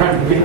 trying to get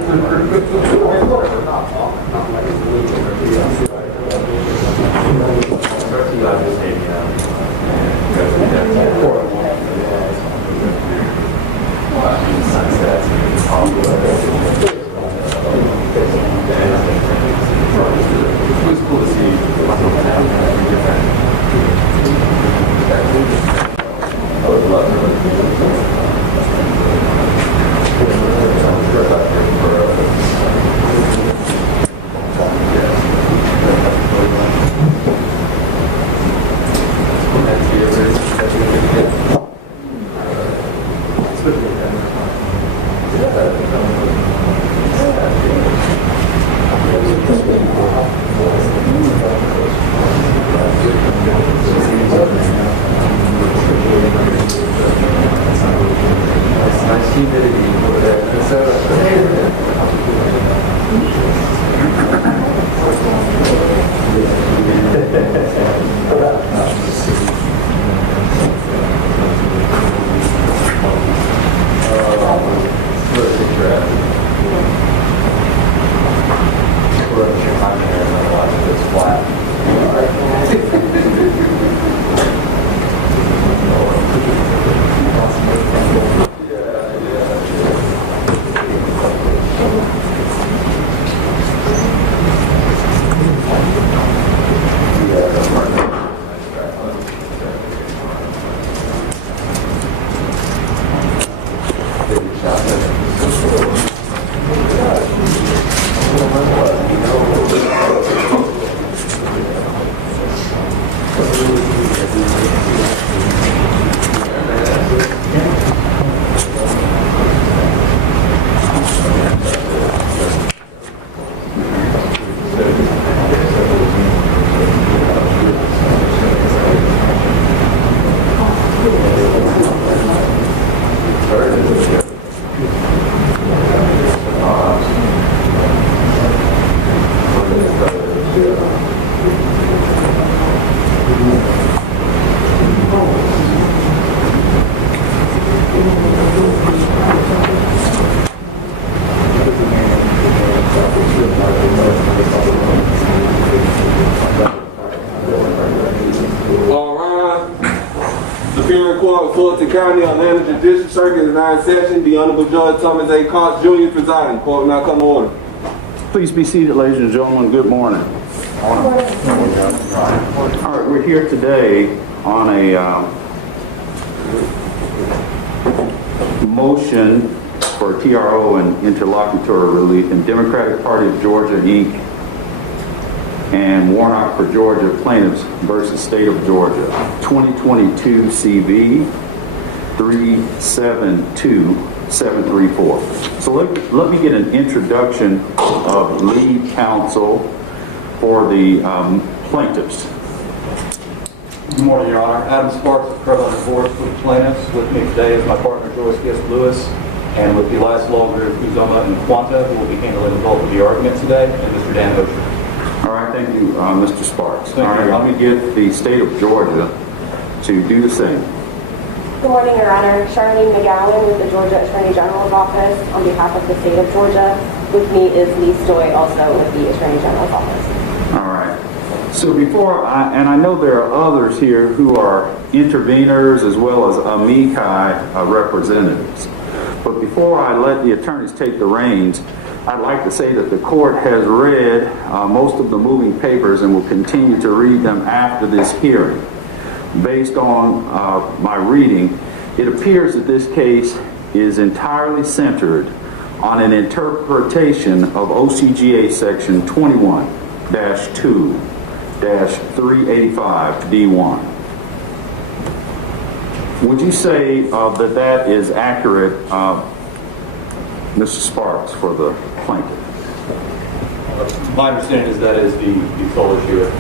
County Atlanta Judicial Circuit is now in session. The Honorable Judge Thomas A. Cox Jr. presiding. Court now come to order. Please be seated, ladies and gentlemen. Good morning. All right, we're here today on a motion for TRO and interlocutory relief in Democratic Party of Georgia, Inc. and Warnock for Georgia plaintiffs versus State of Georgia, 2022 CV 372734. So let me get an introduction of lead counsel for the plaintiffs. Good morning, Your Honor. Adam Sparks of Carolina Divorce with the plaintiffs. With me today is my partner Joyce Guest-Lewis, and with the last law group Uzoma and Quanta, who will be handling the bulk of the argument today, and Mr. Dan Osher. All right, thank you, Mr. Sparks. Thank All right, you. let me get the State of Georgia to do the same. Good morning, Your Honor. Charlene McGowan with the Georgia Attorney General's Office on behalf of the State of Georgia. With me is Lee Stoy, also with the Attorney General's Office. All right. So before I know there are others here who are interveners as well as amici representatives. But before I let the attorneys take the reins, I'd like to say that the court has read most of the moving papers and will continue to read them after this hearing. Based on my reading, it appears that this case is entirely centered on an interpretation of OCGA section 21-2-385D1. Would you say that is accurate, Mr. Sparks, for the plaintiff? My understanding is that is the sole issue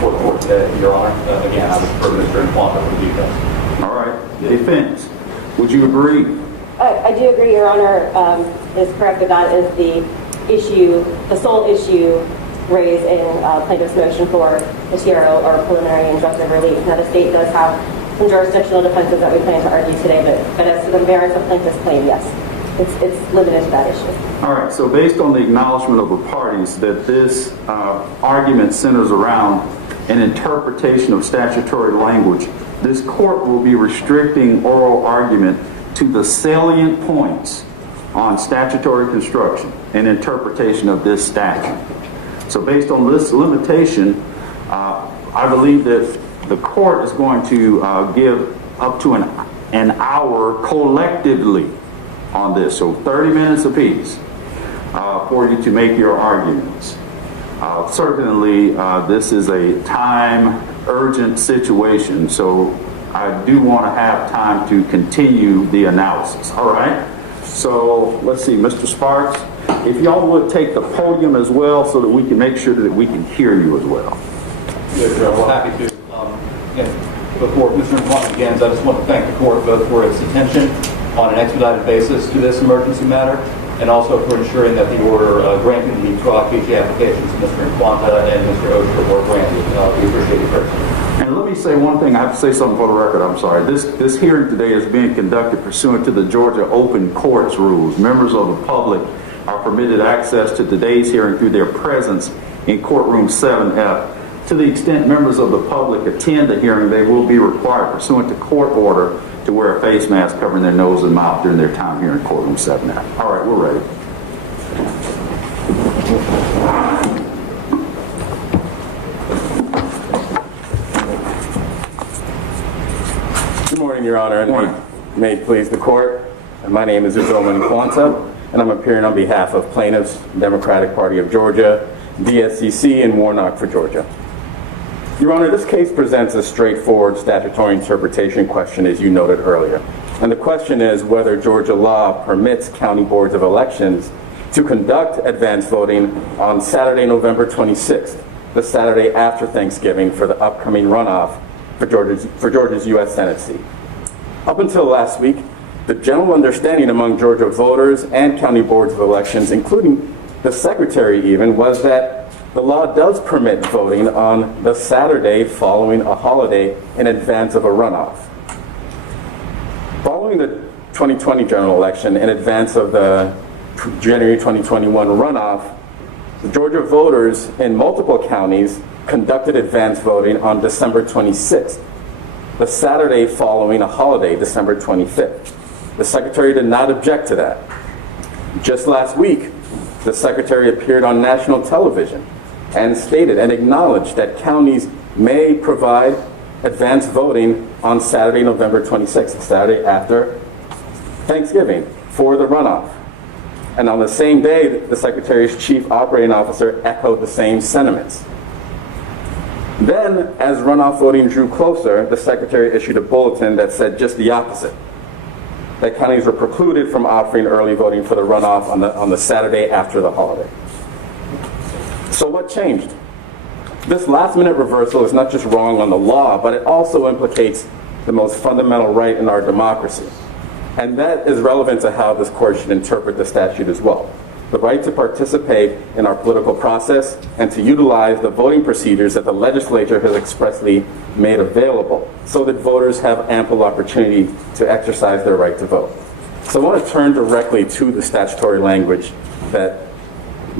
for the court today, Your Honor. Again, I would prefer Mr. Quanta for the details. All right. Defense, would you agree? I do agree, Your Honor. Is correct that that is the issue, the sole issue raised in plaintiff's motion for a TRO or preliminary injunctive relief. Now, the state does have some jurisdictional defenses that we plan to argue today, but as to the merits of plaintiff's claim, yes. it's limited to that issue. All right, so based on the acknowledgement of the parties that this argument centers around an interpretation of statutory language, this court will be restricting oral argument to the salient points on statutory construction and interpretation of this statute. So based on this limitation, I believe that the court is going to give up to an hour collectively on this, so 30 minutes apiece for you to make your arguments. Certainly, this is a time urgent situation, so I do want to have time to continue the analysis. All right, so let's see, Mr. Sparks, if y'all would take the podium as well so that we can make sure that we can hear you as well. Yes, sir. Well, happy to. And before Mr. Quant begins, I just want to thank the court both for its attention on an expedited basis to this emergency matter, and also for ensuring that the order granting the 12 PG applications to Mr. Quanta and Mr. Osher were granted. We appreciate it personally. And let me say one thing. I have to say something for the record. I'm sorry. This hearing today is being conducted pursuant to the Georgia Open Courts rules. Members of the public are permitted access to today's hearing through their presence in courtroom 7F. To the extent members of the public attend the hearing, they will be required pursuant to court order to wear a face mask covering their nose and mouth during their time here in courtroom 7F. All right, we're ready. Good morning, Your Honor, and Morning. may it please the court. My name is Uzoman Quanta, and I'm appearing on behalf of plaintiffs, Democratic Party of Georgia, DSCC, and Warnock for Georgia. Your Honor, this case presents a straightforward statutory interpretation question, as you noted earlier. And the question is whether Georgia law permits county boards of elections to conduct advance voting on Saturday, November 26th, the Saturday after Thanksgiving, for the upcoming runoff for Georgia's U.S. Senate seat. Up until last week, the general understanding among Georgia voters and county boards of elections, including the secretary even, was that the law does permit voting on the Saturday following a holiday in advance of a runoff. Following the 2020 general election, in advance of the January 2021 runoff, the Georgia voters in multiple counties conducted advance voting on December 26th, the Saturday following a holiday, December 25th. The Secretary did not object to that. Just last week, the Secretary appeared on national television and stated and acknowledged that counties may provide advance voting on Saturday, November 26th, the Saturday after Thanksgiving, for the runoff. And on the same day, the Secretary's chief operating officer echoed the same sentiments. Then, as runoff voting drew closer, the Secretary issued a bulletin that said just the opposite, that counties were precluded from offering early voting for the runoff on the Saturday after the holiday. So what changed? This last-minute reversal is not just wrong on the law, but it also implicates the most fundamental right in our democracy. And that is relevant to how this court should interpret the statute as well. The right to participate in our political process and to utilize the voting procedures that the legislature has expressly made available so that voters have ample opportunity to exercise their right to vote. So I want to turn directly to the statutory language that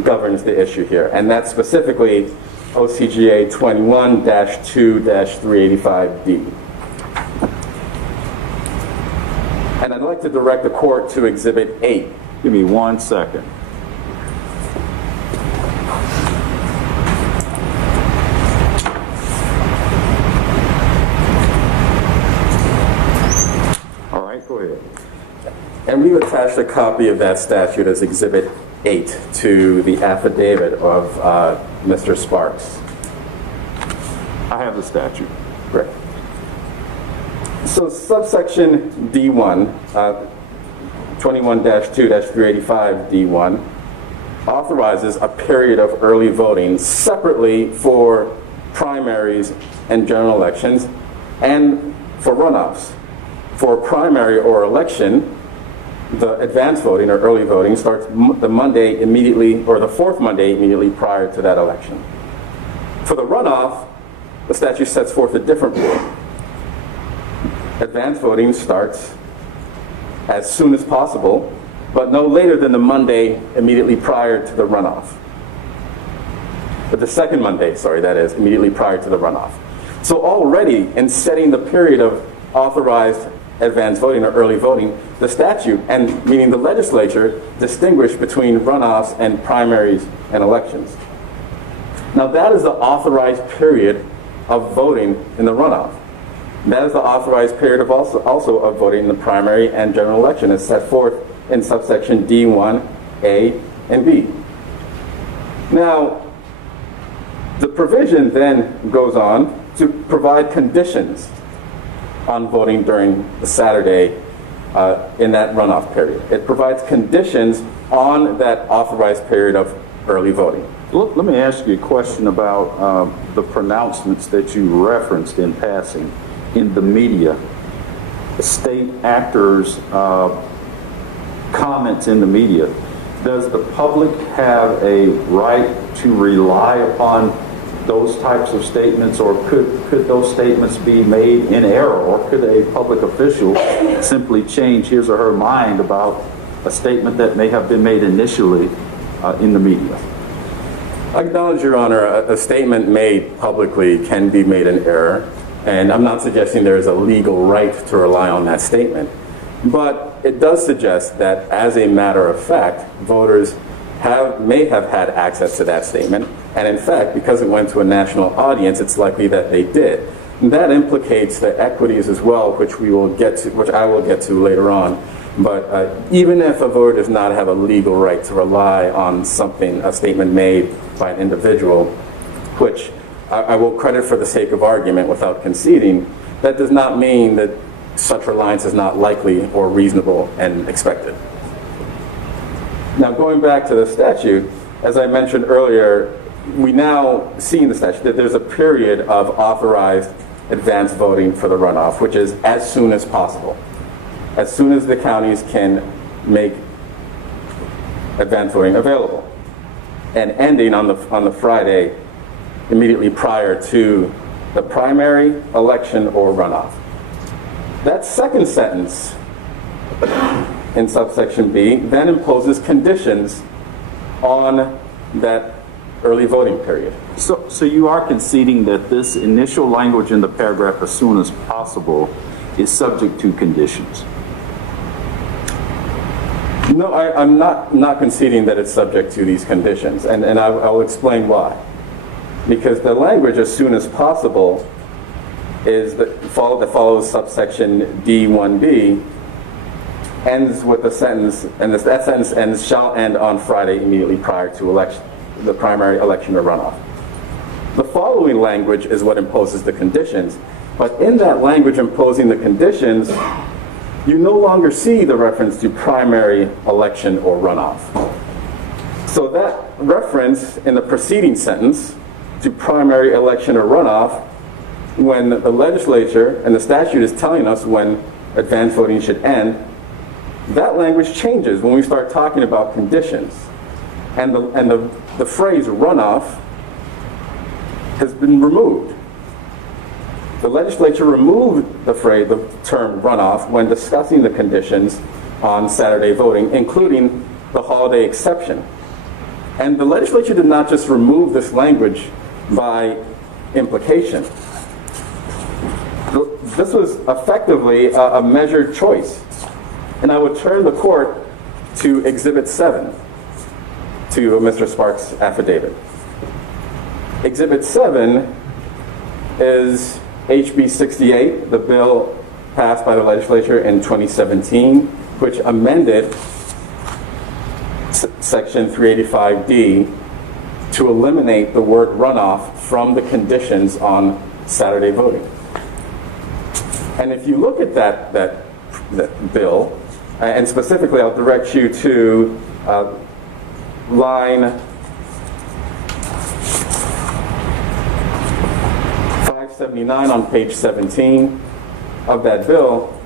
governs the issue here, and that's specifically OCGA 21-2-385D. And I'd like to direct the court to Exhibit 8. Give me 1 second. All right, go ahead. And we've attached a copy of that statute as Exhibit 8 to the affidavit of Mr. Sparks. I have the statute. Great. So subsection D1, 21-2-385D1, authorizes a period of early voting separately for primaries and general elections and for runoffs. For primary or election, the advance voting or early voting starts the Monday immediately, or the fourth Monday immediately prior to that election. For the runoff, the statute sets forth a different rule. Advance voting starts as soon as possible but no later than the Monday immediately prior to the runoff. But the second Monday, sorry, that is, immediately prior to the runoff. So already in setting the period of authorized advance voting or early voting, the statute, and meaning the legislature, distinguished between runoffs and primaries and elections. Now that is the authorized period of voting in the runoff. That is the authorized period of also of voting in the primary and general election as set forth in subsection D1, A, and B. Now, the provision then goes on to provide conditions on voting during the Saturday in that runoff period. It provides conditions on that authorized period of early voting. Let me ask you a question about the pronouncements that you referenced in passing in the media. State actors' comments in the media. Does the public have a right to rely upon those types of statements, or could those statements be made in error, or could a public official simply change his or her mind about a statement that may have been made initially in the media? I acknowledge, Your Honor, a statement made publicly can be made in error, and I'm not suggesting there is a legal right to rely on that statement. But it does suggest that, as a matter of fact, voters may have had access to that statement, and in fact, because it went to a national audience, it's likely that they did. And that implicates the equities as well, which I will get to later on. But even if a voter does not have a legal right to rely on a statement made by an individual, which I will credit for the sake of argument without conceding, that does not mean that such reliance is not likely or reasonable and expected. Now, going back to the statute, as I mentioned earlier, we now see in the statute that there's a period of authorized advance voting for the runoff, which is as soon as possible. As soon as the counties can make advance voting available, and ending on the Friday immediately prior to the primary, election, or runoff. That second sentence in subsection B then imposes conditions on that early voting period. So you are conceding that this initial language in the paragraph, as soon as possible, is subject to conditions? No, I'm not conceding that it's subject to these conditions, and I'll explain why. Because the language, as soon as possible, is that follows subsection D1B, ends with the sentence, and that sentence ends, shall end on Friday immediately prior to election, the primary, election, or runoff. The following language is what imposes the conditions, but in that language imposing the conditions, you no longer see the reference to primary, election, or runoff. So that reference in the preceding sentence to primary, election, or runoff, when the legislature and the statute is telling us when advance voting should end, that language changes when we start talking about conditions. And the phrase runoff has been removed. The legislature removed the term runoff when discussing the conditions on Saturday voting, including the holiday exception. And the legislature did not just remove this language by implication. This was effectively a measured choice. And I would turn the court to Exhibit 7 to Mr. Sparks' affidavit. Exhibit 7 is HB 68, the bill passed by the legislature in 2017, which amended Section 385D to eliminate the word runoff from the conditions on Saturday voting. And if you look at that bill, and specifically I'll direct you to line 579 on page 17 of that bill,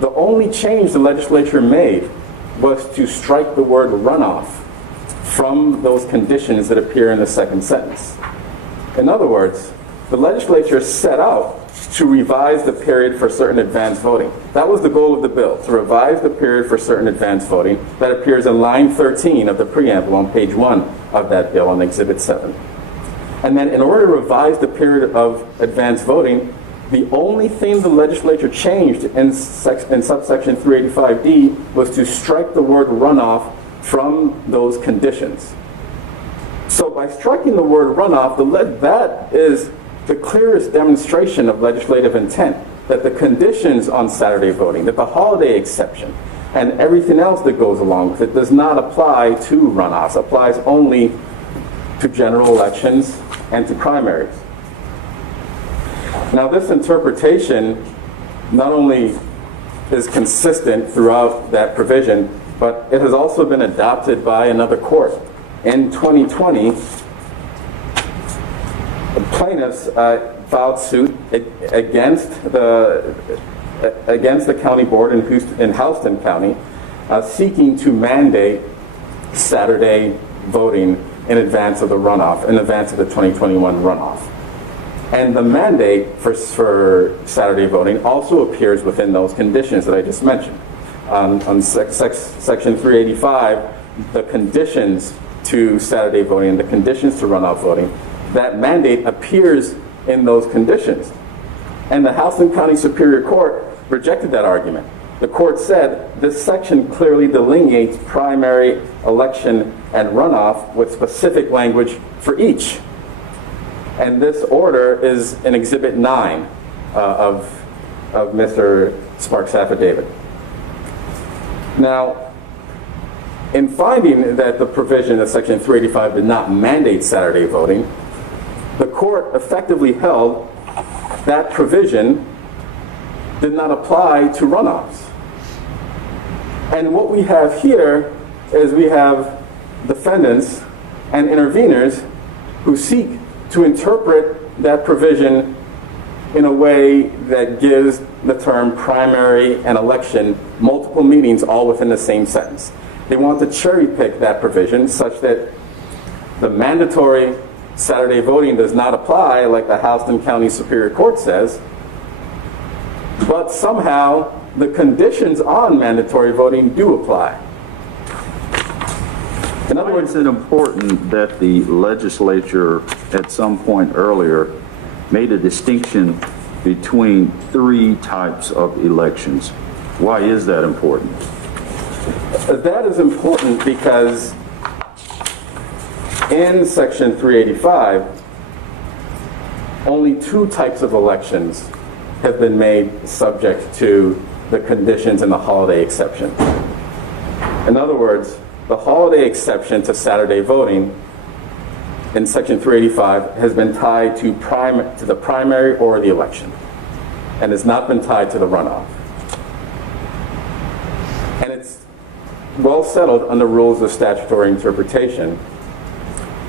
the only change the legislature made was to strike the word runoff from those conditions that appear in the second sentence. In other words, the legislature set out to revise the period for certain advance voting. That was the goal of the bill, to revise the period for certain advance voting. That appears in line 13 of the preamble on page 1 of that bill on Exhibit 7. And then in order to revise the period of advance voting, the only thing the legislature changed in subsection 385D was to strike the word runoff from those conditions. So by striking the word runoff, that is the clearest demonstration of legislative intent, that the conditions on Saturday voting, that the holiday exception, and everything else that goes along with it does not apply to runoffs, applies only to general elections and to primaries. Now, this interpretation not only is consistent throughout that provision, but it has also been adopted by another court. In 2020, the plaintiffs filed suit against the county board in Houston County, seeking to mandate Saturday voting in advance of the runoff, in advance of the 2021 runoff. And the mandate for Saturday voting also appears within those conditions that I just mentioned. On Section 385, the conditions to Saturday voting and the conditions to runoff voting, that mandate appears in those conditions. And the Houston County Superior Court rejected that argument. The court said this section clearly delineates primary, election, and runoff with specific language for each. And this order is in Exhibit 9 of Mr. Sparks' affidavit. Now, in finding that the provision of Section 385 did not mandate Saturday voting, the court effectively held that provision did not apply to runoffs. And what we have here is we have defendants and interveners who seek to interpret that provision in a way that gives the term primary and election multiple meanings all within the same sentence. They want to cherry pick that provision such that the mandatory Saturday voting does not apply, like the Houston County Superior Court says, but somehow the conditions on mandatory voting do apply. In other words, Why is it important that the legislature at some point earlier made a distinction between 3 types of elections? Why is that important? that is important because in Section 385, only 2 types of elections have been made subject to the conditions and the holiday exception. In other words, the holiday exception to Saturday voting in Section 385 has been tied to the primary or the election, and has not been tied to the runoff. And it's well settled under rules of statutory interpretation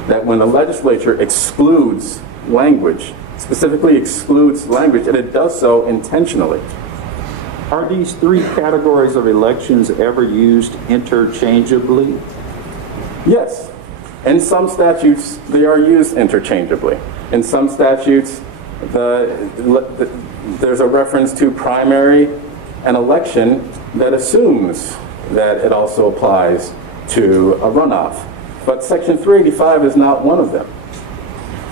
that when the legislature excludes language, specifically excludes language, and it does so intentionally. Are these 3 categories of elections ever used interchangeably? Yes. In some statutes, they are used interchangeably. In some statutes, there's a reference to primary and election that assumes that it also applies to a runoff. But Section 385 is not one of them.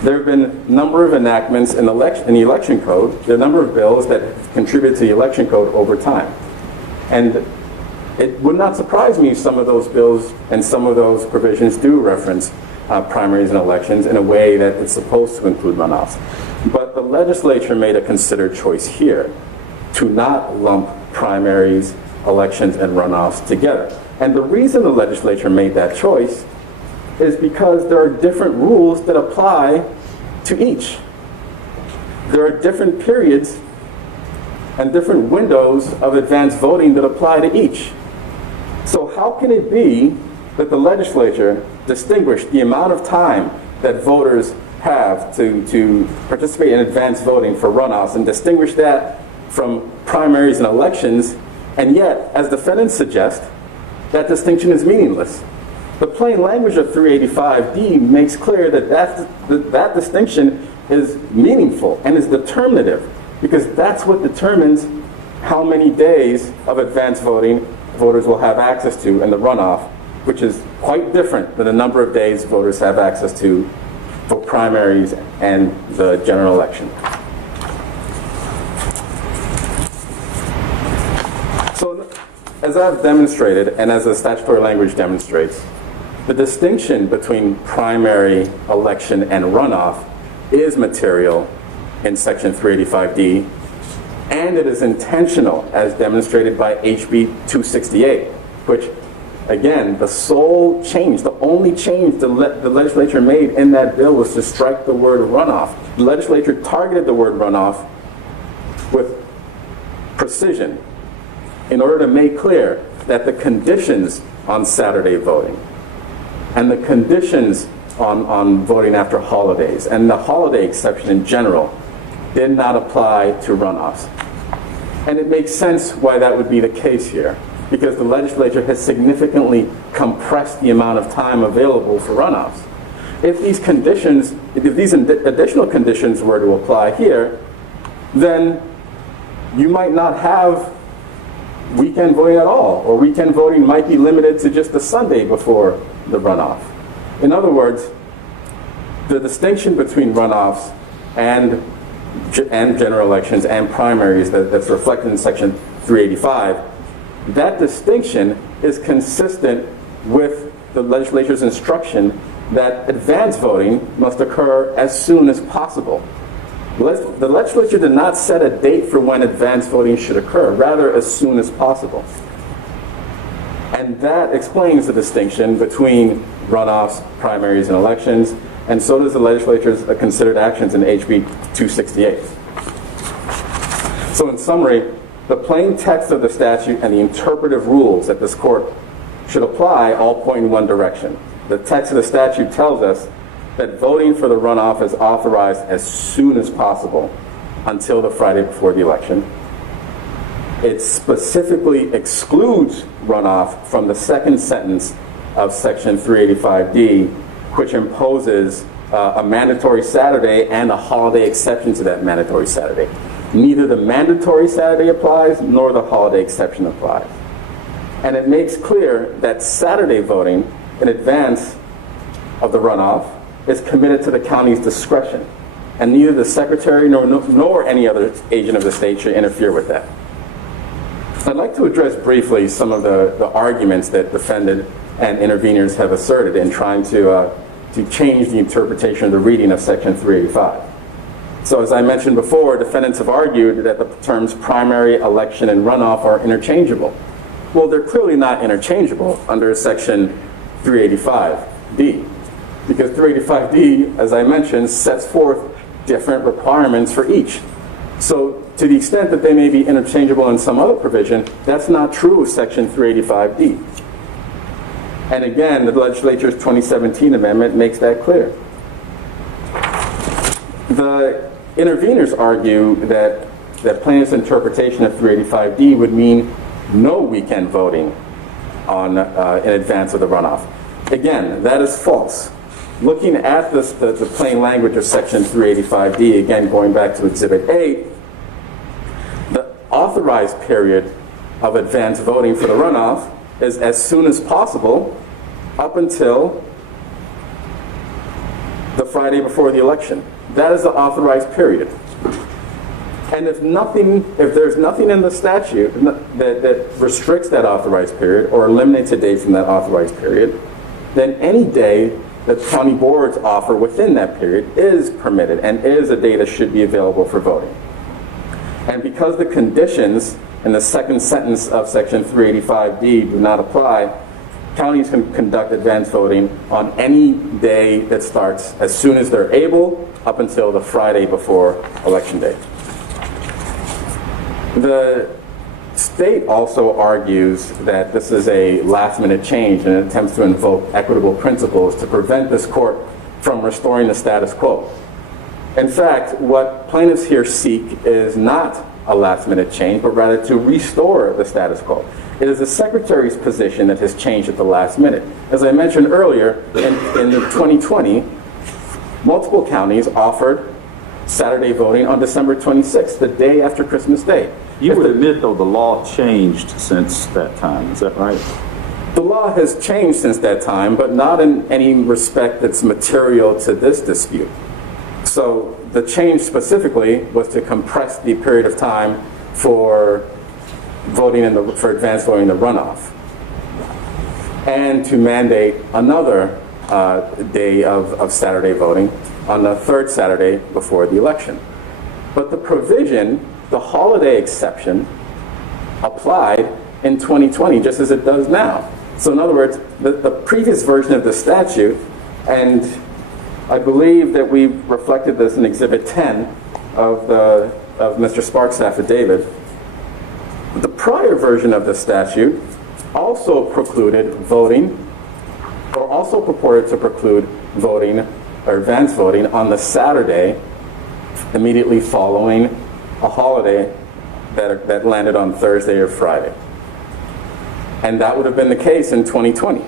There have been a number of enactments in the election code, there are a number of bills that contribute to the election code over time. And it would not surprise me if some of those bills and some of those provisions do reference primaries and elections in a way that it's supposed to include runoffs. But the legislature made a considered choice here to not lump primaries, elections, and runoffs together. And the reason the legislature made that choice is because there are different rules that apply to each. There are different periods and different windows of advance voting that apply to each. So how can it be that the legislature distinguished the amount of time that voters have to participate in advance voting for runoffs and distinguish that from primaries and elections, and yet, as defendants suggest, that distinction is meaningless? The plain language of 385D makes clear that that distinction is meaningful and is determinative, because that's what determines how many days of advance voting voters will have access to in the runoff, which is quite different than the number of days voters have access to for primaries and the general election. So, as I've demonstrated, and as the statutory language demonstrates, the distinction between primary election and runoff is material in Section 385D, and it is intentional as demonstrated by HB 268, which, again, the sole change, the only change the legislature made in that bill was to strike the word runoff. The legislature targeted the word runoff with precision in order to make clear that the conditions on Saturday voting and the conditions on voting after holidays and the holiday exception in general did not apply to runoffs. And it makes sense why that would be the case here, because the legislature has significantly compressed the amount of time available for runoffs. If these conditions, if these additional conditions were to apply here, then you might not have weekend voting at all, or weekend voting might be limited to just the Sunday before the runoff. In other words, the distinction between runoffs and general elections and primaries that's reflected in Section 385, that distinction is consistent with the legislature's instruction that advance voting must occur as soon as possible. The legislature did not set a date for when advance voting should occur, rather as soon as possible. And that explains the distinction between runoffs, primaries, and elections, and so does the legislature's considered actions in HB 268. So in summary, the plain text of the statute and the interpretive rules that this court should apply all point in one direction. The text of the statute tells us that voting for the runoff is authorized as soon as possible until the Friday before the election. It specifically excludes runoff from the second sentence of Section 385D, which imposes a mandatory Saturday and a holiday exception to that mandatory Saturday. Neither the mandatory Saturday applies nor the holiday exception applies. And it makes clear that Saturday voting in advance of the runoff is committed to the county's discretion, and neither the secretary nor any other agent of the state should interfere with that. I'd like to address briefly some of the arguments that defendant and interveners have asserted in trying to change the interpretation of the reading of Section 385. So as I mentioned before, defendants have argued that the terms primary, election, and runoff are interchangeable. Well, they're clearly not interchangeable under Section 385D, because 385D, as I mentioned, sets forth different requirements for each. So to the extent that they may be interchangeable in some other provision, that's not true of Section 385D. And again, the legislature's 2017 amendment makes that clear. The interveners argue that plaintiff's interpretation of 385D would mean no weekend voting in advance of the runoff. Again, that is false. Looking at the plain language of Section 385D, again going back to Exhibit 8, the authorized period of advance voting for the runoff is as soon as possible up until the Friday before the election. That is the authorized period. And if there's nothing in the statute that restricts that authorized period or eliminates a date from that authorized period, then any day that county boards offer within that period is permitted and is a day that should be available for voting. And because the conditions in the second sentence of Section 385D do not apply, counties can conduct advance voting on any day that starts as soon as they're able up until the Friday before Election Day. The state also argues that this is a last-minute change and attempts to invoke equitable principles to prevent this court from restoring the status quo. In fact, what plaintiffs here seek is not a last-minute change, but rather to restore the status quo. It is the Secretary's position that has changed at the last minute. As I mentioned earlier, in 2020, multiple counties offered Saturday voting on December 26th, the day after Christmas Day. You would admit, though, the law changed since that time. Is that right? The law has changed since that time, but not in any respect that's material to this dispute. So the change specifically was to compress the period of time for for advance voting in the runoff, and to mandate another day of Saturday voting on the third Saturday before the election. But the provision, the holiday exception, applied in 2020 just as it does now. So in other words, the previous version of the statute, and I believe that we reflected this in Exhibit 10 of Mr. Sparks' affidavit, the prior version of the statute also precluded voting, or also purported to preclude voting or advance voting on the Saturday immediately following a holiday that landed on Thursday or Friday. And that would have been the case in 2020.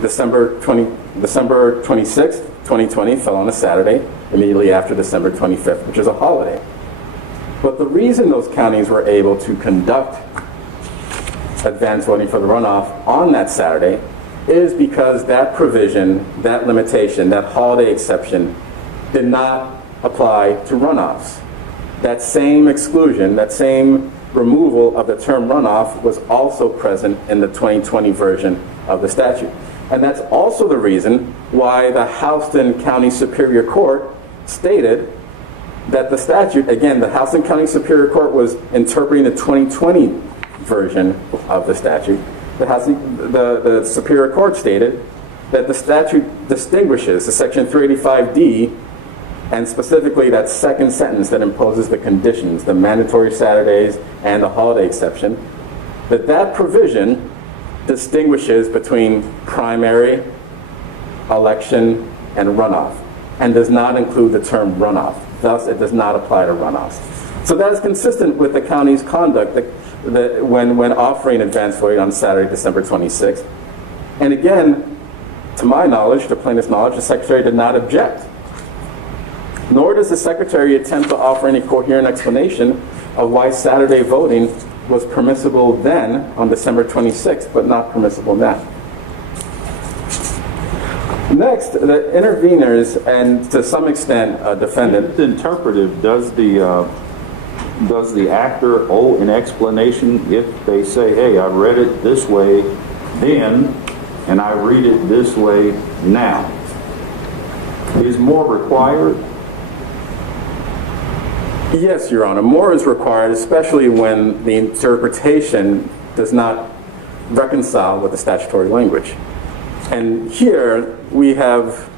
December 26th, 2020 fell on a Saturday immediately after December 25th, which is a holiday. But the reason those counties were able to conduct advance voting for the runoff on that Saturday is because that provision, that limitation, that holiday exception did not apply to runoffs. That same exclusion, that same removal of the term runoff was also present in the 2020 version of the statute. And that's also the reason why the Houston County Superior Court stated that the statute, again, the Houston County Superior Court was interpreting the 2020 version of the statute. The Superior Court stated that the statute distinguishes the Section 385D, and specifically that second sentence that imposes the conditions, the mandatory Saturdays and the holiday exception, that provision distinguishes between primary, election, and runoff, and does not include the term runoff. Thus, it does not apply to runoffs. So that is consistent with the county's conduct when offering advance voting on Saturday, December 26th. And again, to my knowledge, to plaintiff's knowledge, the Secretary did not object. Nor does the Secretary attempt to offer any coherent explanation of why Saturday voting was permissible then on December 26th, but not permissible now. Next, the interveners, and to some extent a defendant. It's interpretive. Does the actor owe an explanation if they say, hey, I read it this way then, and I read it this way now? Is more required? Yes, Your Honor, more is required, especially when the interpretation does not reconcile with the statutory language. And here we have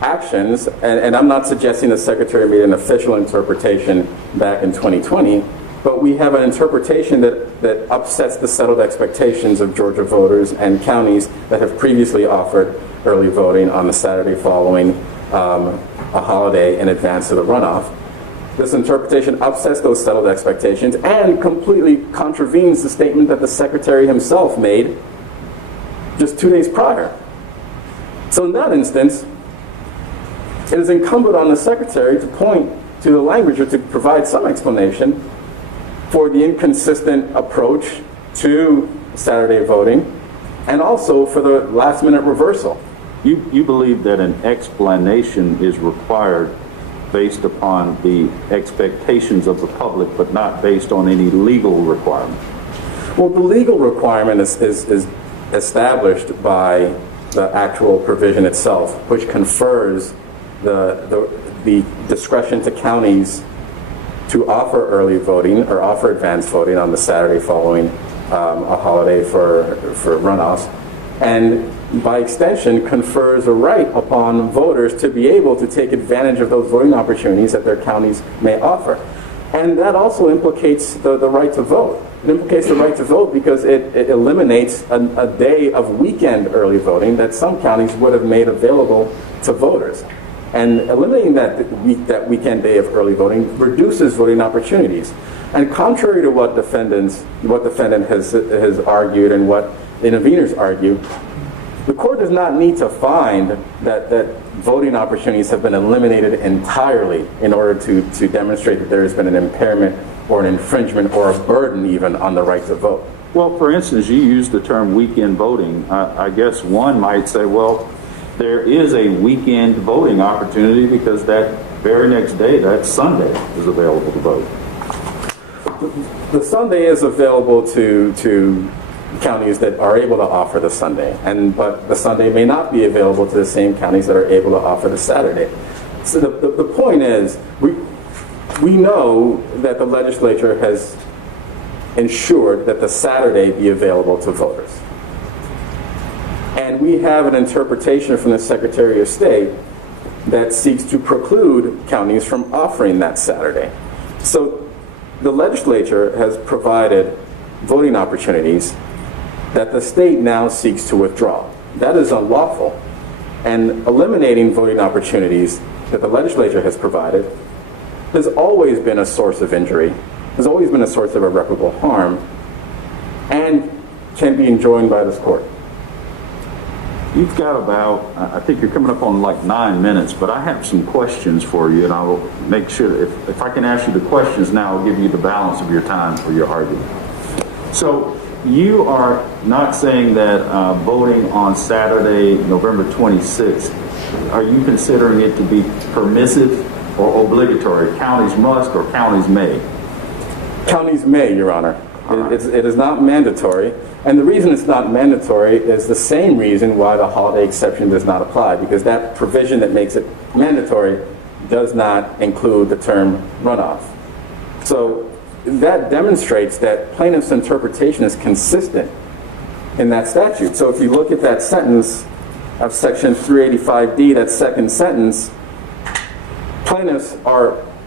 actions, and I'm not suggesting the Secretary made an official interpretation back in 2020, but we have an interpretation that upsets the settled expectations of Georgia voters and counties that have previously offered early voting on the Saturday following a holiday in advance of the runoff. This interpretation upsets those settled expectations and completely contravenes the statement that the Secretary himself made just 2 days prior. So in that instance, it is incumbent on the Secretary to point to the language or to provide some explanation for the inconsistent approach to Saturday voting and also for the last-minute reversal. You believe that an explanation is required based upon the expectations of the public, but not based on any legal requirement? Well, the legal requirement is established by the actual provision itself, which confers the discretion to counties to offer early voting or offer advance voting on the Saturday following a holiday for runoffs, and by extension confers a right upon voters to be able to take advantage of those voting opportunities that their counties may offer. And that also implicates the right to vote. It implicates the right to vote because it eliminates a day of weekend early voting that some counties would have made available to voters. And eliminating that weekend day of early voting reduces voting opportunities. And contrary to what defendant has argued and what interveners argue, The court does not need to find that voting opportunities have been eliminated entirely in order to demonstrate that there has been an impairment or an infringement or a burden even on the right to vote. Well, for instance, you used the term weekend voting. I guess one might say, well, there is a weekend voting opportunity because that very next day, that Sunday, is available to vote. The Sunday is available to counties that are able to offer the Sunday, but the Sunday may not be available to the same counties that are able to offer the Saturday. So the point is, we know that the legislature has ensured that the Saturday be available to voters. And we have an interpretation from the Secretary of State that seeks to preclude counties from offering that Saturday. So the legislature has provided voting opportunities that the state now seeks to withdraw. That is unlawful. And eliminating voting opportunities that the legislature has provided has always been a source of injury, has always been a source of irreparable harm, and can be enjoined by this court. You've got about, I think you're coming up on like 9 minutes, but I have some questions for you, and I will make sure, if I can ask you the questions now, I'll give you the balance of your time for your argument. So you are not saying that voting on Saturday, November 26th, are you considering it to be permissive or obligatory? Counties must or counties may? Counties may, Your Honor. Right. It is not mandatory. And the reason it's not mandatory is the same reason why the holiday exception does not apply, because that provision that makes it mandatory does not include the term runoff. So that demonstrates that plaintiff's interpretation is consistent in that statute. So if you look at that sentence of Section 385D, that second sentence, plaintiffs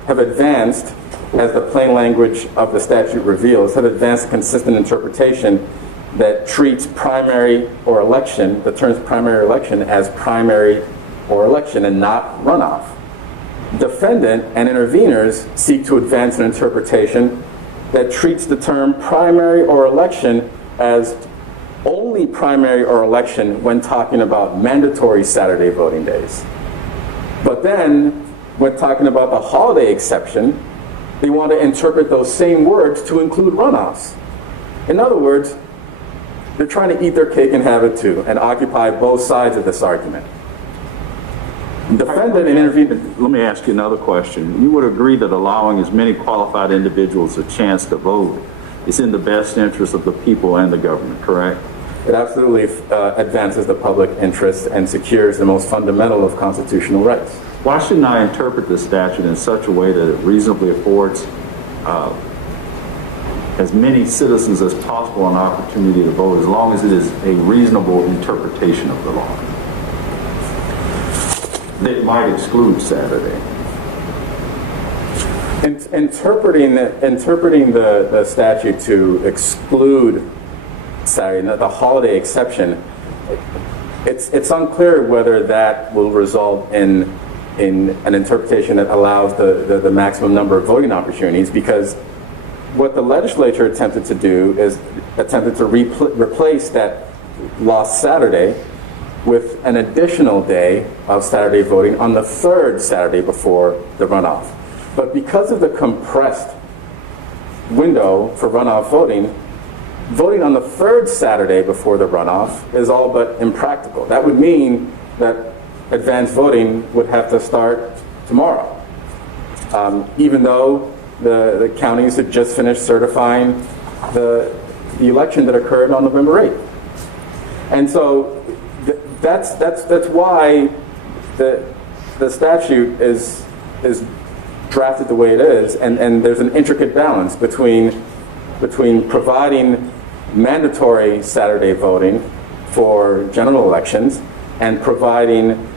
have advanced, as the plain language of the statute reveals, have advanced a consistent interpretation that treats primary or election, the terms primary election, as primary or election and not runoff. Defendant and interveners seek to advance an interpretation that treats the term primary or election as only primary or election when talking about mandatory Saturday voting days. But then, when talking about the holiday exception, they want to interpret those same words to include runoffs. In other words, they're trying to eat their cake and have it too, and occupy both sides of this argument. Defendant and intervener. Let me ask you another question. You would agree that allowing as many qualified individuals a chance to vote is in the best interest of the people and the government, correct? It absolutely advances the public interest and secures the most fundamental of constitutional rights. Why shouldn't I interpret the statute in such a way that it reasonably affords as many citizens as possible an opportunity to vote, as long as it is a reasonable interpretation of the law that might exclude Saturday? Interpreting the statute to exclude Saturday, the holiday exception, it's unclear whether that will result in an interpretation that allows the maximum number of voting opportunities, because what the legislature attempted to do is attempted to replace that lost Saturday with an additional day of Saturday voting on the third Saturday before the runoff. But because of the compressed window for runoff voting, voting on the third Saturday before the runoff is all but impractical. That would mean that advanced voting would have to start tomorrow, even though the counties had just finished certifying the election that occurred on November 8th. And so that's why the statute is drafted the way it is, and there's an intricate balance between providing mandatory Saturday voting for general elections and providing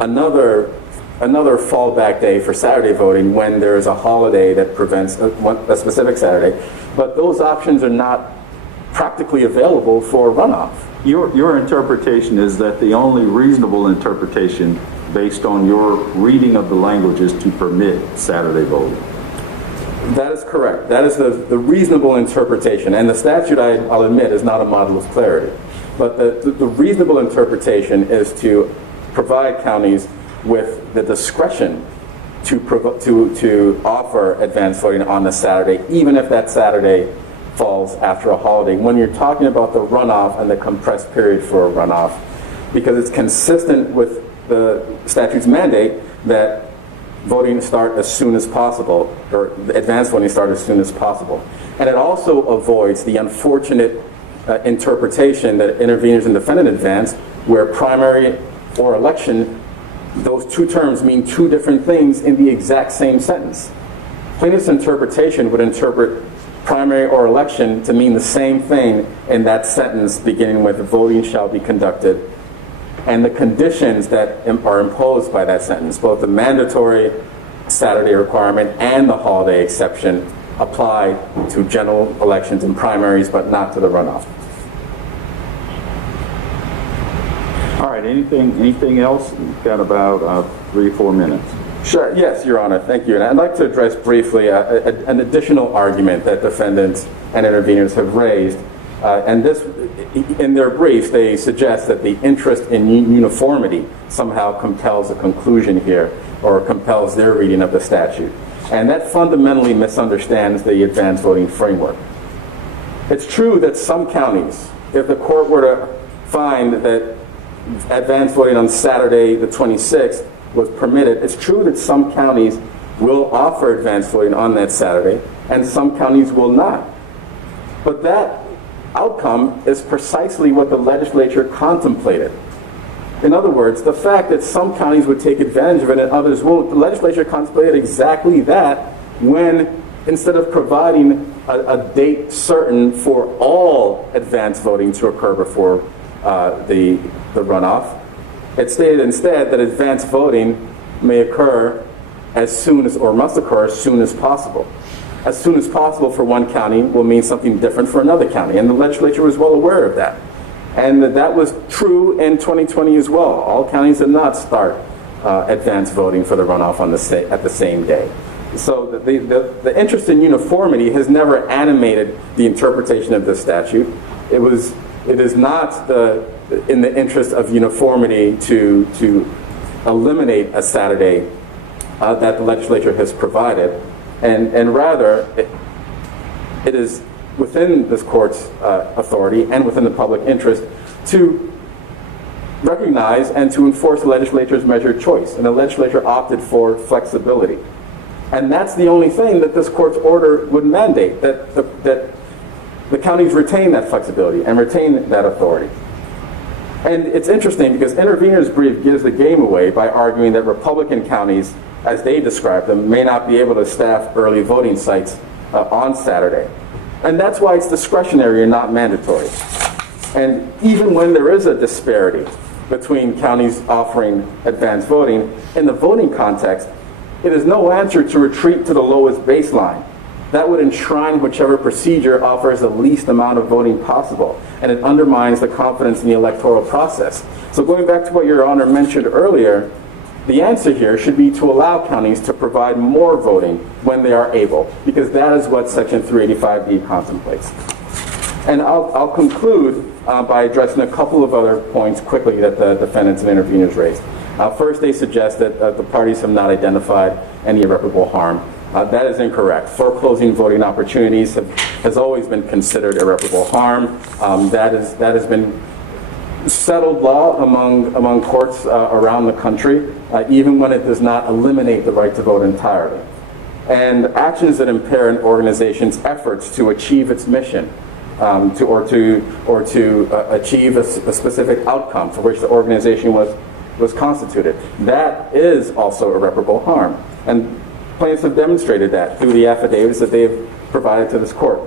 another fallback day for Saturday voting when there is a holiday that prevents a specific Saturday. But those options are not practically available for runoff. Your interpretation is that the only reasonable interpretation based on your reading of the language is to permit Saturday voting. That is correct. That is the reasonable interpretation. And the statute, I'll admit, is not a model of clarity. But the reasonable interpretation is to provide counties with the discretion to offer advance voting on the Saturday, even if that Saturday falls after a holiday, when you're talking about the runoff and the compressed period for a runoff, because it's consistent with the statute's mandate that voting start as soon as possible, or advance voting start as soon as possible. And it also avoids the unfortunate interpretation that interveners and defendant advance, where primary or election, those two terms mean two different things in the exact same sentence. Plaintiff's interpretation would interpret primary or election to mean the same thing in that sentence, beginning with voting shall be conducted, and the conditions that are imposed by that sentence, both the mandatory Saturday requirement and the holiday exception, apply to general elections and primaries, but not to the runoff. All right, anything else? We've got about 3 or 4 minutes. Sure, yes, Your Honor, thank you. And I'd like to address briefly an additional argument that defendants and interveners have raised. And this, in their briefs, they suggest that the interest in uniformity somehow compels a conclusion here, or compels their reading of the statute. And that fundamentally misunderstands the advance voting framework. It's true that some counties, if the court were to find that advance voting on Saturday the 26th was permitted, it's true that some counties will offer advance voting on that Saturday, and some counties will not. But that outcome is precisely what the legislature contemplated. In other words, the fact that some counties would take advantage of it and others won't, the legislature contemplated exactly that when, instead of providing a date certain for all advance voting to occur before the runoff, it stated instead that advance voting may occur as soon as, or must occur as soon as possible. As soon as possible for one county will mean something different for another county, and the legislature was well aware of that. And that was true in 2020 as well. All counties did not start advance voting for the runoff on at the same day. So the interest in uniformity has never animated the interpretation of this statute. It is not in the interest of uniformity to eliminate a Saturday that the legislature has provided, and rather it is within this court's authority and within the public interest to recognize and to enforce the legislature's measured choice. And the legislature opted for flexibility. And that's the only thing that this court's order would mandate, that the counties retain that flexibility and retain that authority. And it's interesting because intervener's brief gives the game away by arguing that Republican counties, as they describe them, may not be able to staff early voting sites on Saturday. And that's why it's discretionary and not mandatory. And even when there is a disparity between counties offering advance voting, in the voting context, it is no answer to retreat to the lowest baseline. That would enshrine whichever procedure offers the least amount of voting possible, and it undermines the confidence in the electoral process. So going back to what Your Honor mentioned earlier, the answer here should be to allow counties to provide more voting when they are able, because that is what Section 385B contemplates. And I'll conclude by addressing a couple of other points quickly that the defendants and interveners raised. First, they suggest that the parties have not identified any irreparable harm. That is incorrect. Foreclosing voting opportunities has always been considered irreparable harm. That has been settled law among courts around the country, even when it does not eliminate the right to vote entirely. And actions that impair an organization's efforts to achieve its mission, or to achieve a specific outcome for which the organization was constituted, that is also irreparable harm. And plaintiffs have demonstrated that through the affidavits that they have provided to this court.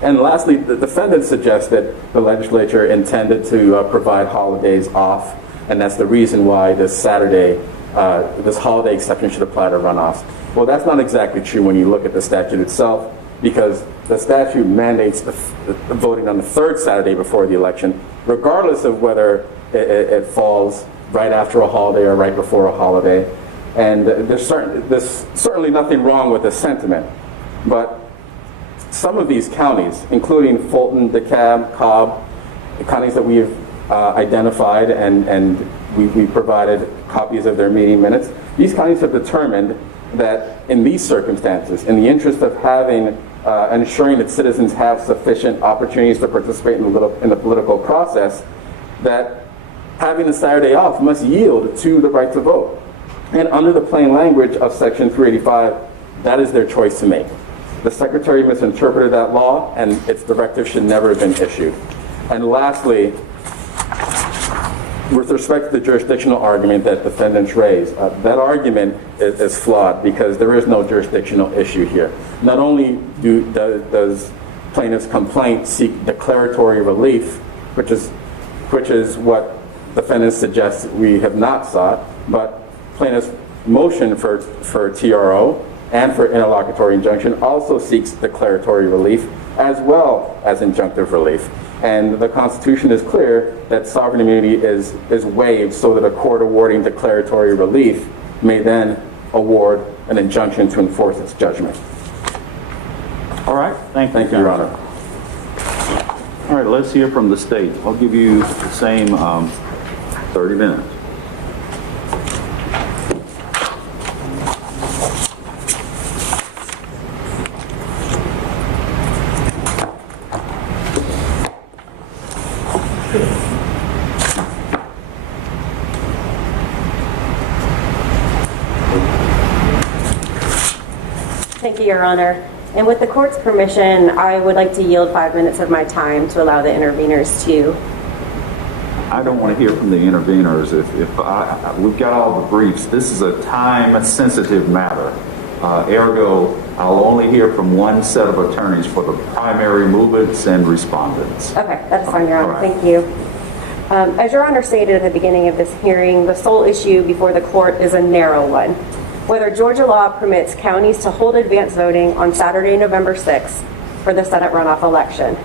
And lastly, the defendants suggest that the legislature intended to provide holidays off, and that's the reason why this Saturday, this holiday exception should apply to runoffs. Well, that's not exactly true when you look at the statute itself, because the statute mandates the voting on the third Saturday before the election, regardless of whether it falls right after a holiday or right before a holiday. And there's certainly nothing wrong with this sentiment. But some of these counties, including Fulton, DeKalb, Cobb, counties that we've identified and we provided copies of their meeting minutes, these counties have determined that in these circumstances, in the interest of having ensuring that citizens have sufficient opportunities to participate in the political process, that having the Saturday off must yield to the right to vote. And under the plain language of Section 385, that is their choice to make. The Secretary misinterpreted that law, and its directive should never have been issued. And lastly, with respect to the jurisdictional argument that defendants raised, that argument is flawed because there is no jurisdictional issue here. Not only does plaintiff's complaint seek declaratory relief, which is what defendants suggest we have not sought, but plaintiff's motion for TRO and for interlocutory injunction also seeks declaratory relief as well as injunctive relief. And the Constitution is clear that sovereign immunity is waived so that a court awarding declaratory relief may then award an injunction to enforce its judgment. All right, thank you, Your Honor. All right, let's hear from the state. I'll give you the same 30 minutes. Thank you, Your Honor. And with the court's permission, I would like to yield 5 minutes of my time to allow the interveners to. I don't want to hear from the interveners. We've got all the briefs. This is a time-sensitive matter. Ergo, I'll only hear from one set of attorneys for the primary movements and respondents. Okay, that's fine, Your Honor. All right. Thank you. As Your Honor stated at the beginning of this hearing, the sole issue before the court is a narrow one: whether Georgia law permits counties to hold advance voting on Saturday, November 6th for the Senate runoff election.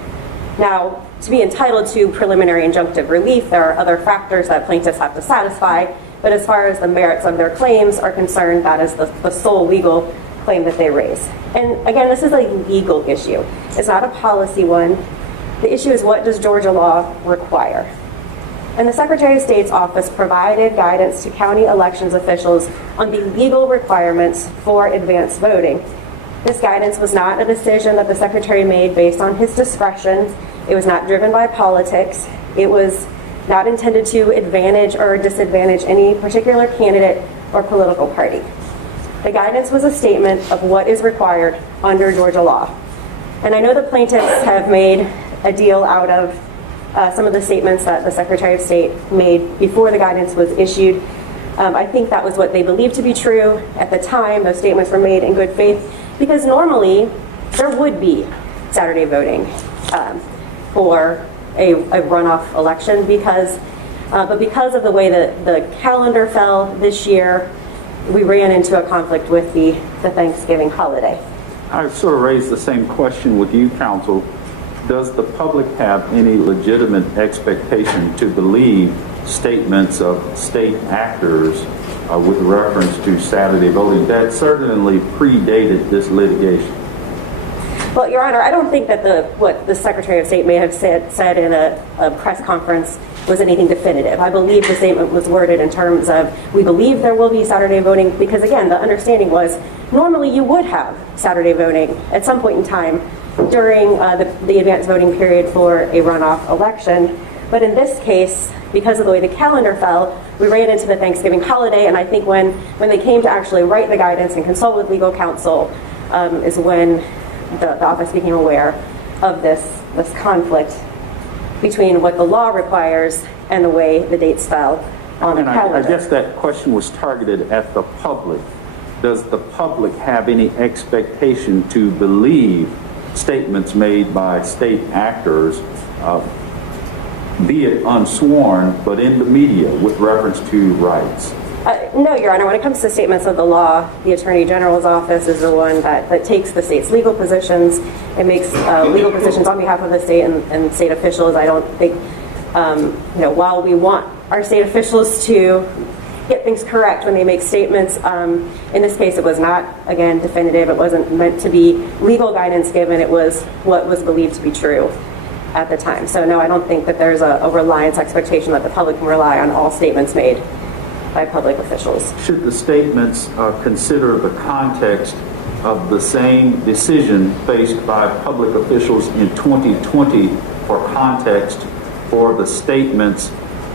Now, to be entitled to preliminary injunctive relief, there are other factors that plaintiffs have to satisfy, but as far as the merits of their claims are concerned, that is the sole legal claim that they raise. And again, this is a legal issue. It's not a policy one. The issue is, what does Georgia law require? And the Secretary of State's office provided guidance to county elections officials on the legal requirements for advance voting. This guidance was not a decision that the Secretary made based on his discretion. It was not driven by politics. It was not intended to advantage or disadvantage any particular candidate or political party. The guidance was a statement of what is required under Georgia law. And I know the plaintiffs have made a deal out of some of the statements that the Secretary of State made before the guidance was issued. I think that was what they believed to be true at the time. Those statements were made in good faith, because normally there would be Saturday voting for a runoff election, but because of the way that the calendar fell this year, we ran into a conflict with the Thanksgiving holiday. I sort of raised the same question with you, counsel. Does the public have any legitimate expectation to believe statements of state actors with reference to Saturday voting? That certainly predated this litigation. Well, Your Honor, I don't think that what the Secretary of State may have said in a press conference was anything definitive. I believe the statement was worded in terms of, we believe there will be Saturday voting, because again, the understanding was normally you would have Saturday voting at some point in time during the advance voting period for a runoff election. But in this case, because of the way the calendar fell, we ran into the Thanksgiving holiday, and I think when they came to actually write the guidance and consult with legal counsel is when the office became aware of this conflict between what the law requires and the way the dates fell on the calendar. I guess that question was targeted at the public. Does the public have any expectation to believe statements made by state actors, be it unsworn, but in the media with reference to rights? No, Your Honor. When it comes to statements of the law, the Attorney General's office is the one that takes the state's legal positions and makes legal positions on behalf of the state and state officials. I don't think, while we want our state officials to get things correct when they make statements, in this case it was not, again, definitive. It wasn't meant to be legal guidance given. It was what was believed to be true. at the time. So no, I don't think that there's a reliance expectation that the public can rely on all statements made by public officials. Should the statements consider the context of the same decision faced by public officials in 2020 for context for the statements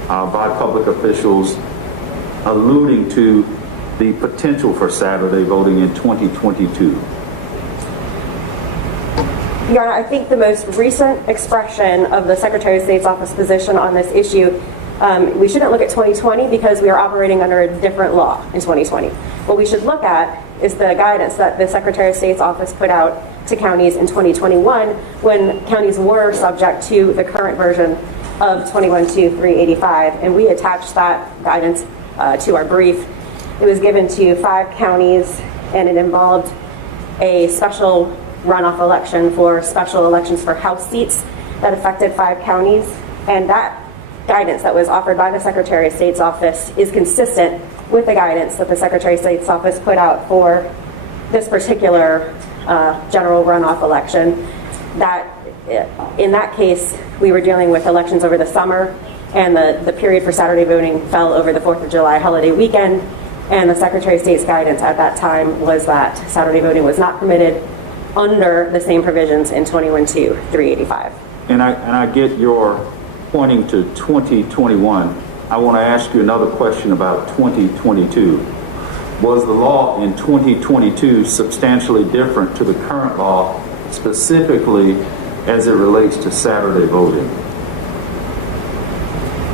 by public officials alluding to the potential for Saturday voting in 2022? Your Honor, I think the most recent expression of the Secretary of State's office position on this issue, we shouldn't look at 2020 because we are operating under a different law in 2020. What we should look at is the guidance that the Secretary of State's office put out to counties in 2021 when counties were subject to the current version of 21-385, and we attached that guidance to our brief. It was given to 5 counties, and it involved a special runoff election for special elections for House seats that affected 5 counties. And that guidance that was offered by the Secretary of State's office is consistent with the guidance that the Secretary of State's office put out for this particular general runoff election. That in that case, we were dealing with elections over the summer, and the period for Saturday voting fell over the 4th of July holiday weekend. And the Secretary of State's guidance at that time was that Saturday voting was not permitted under the same provisions in 21-385. And I get your pointing to 2021. I want to ask you another question about 2022. Was the law in 2022 substantially different to the current law, specifically as it relates to Saturday voting?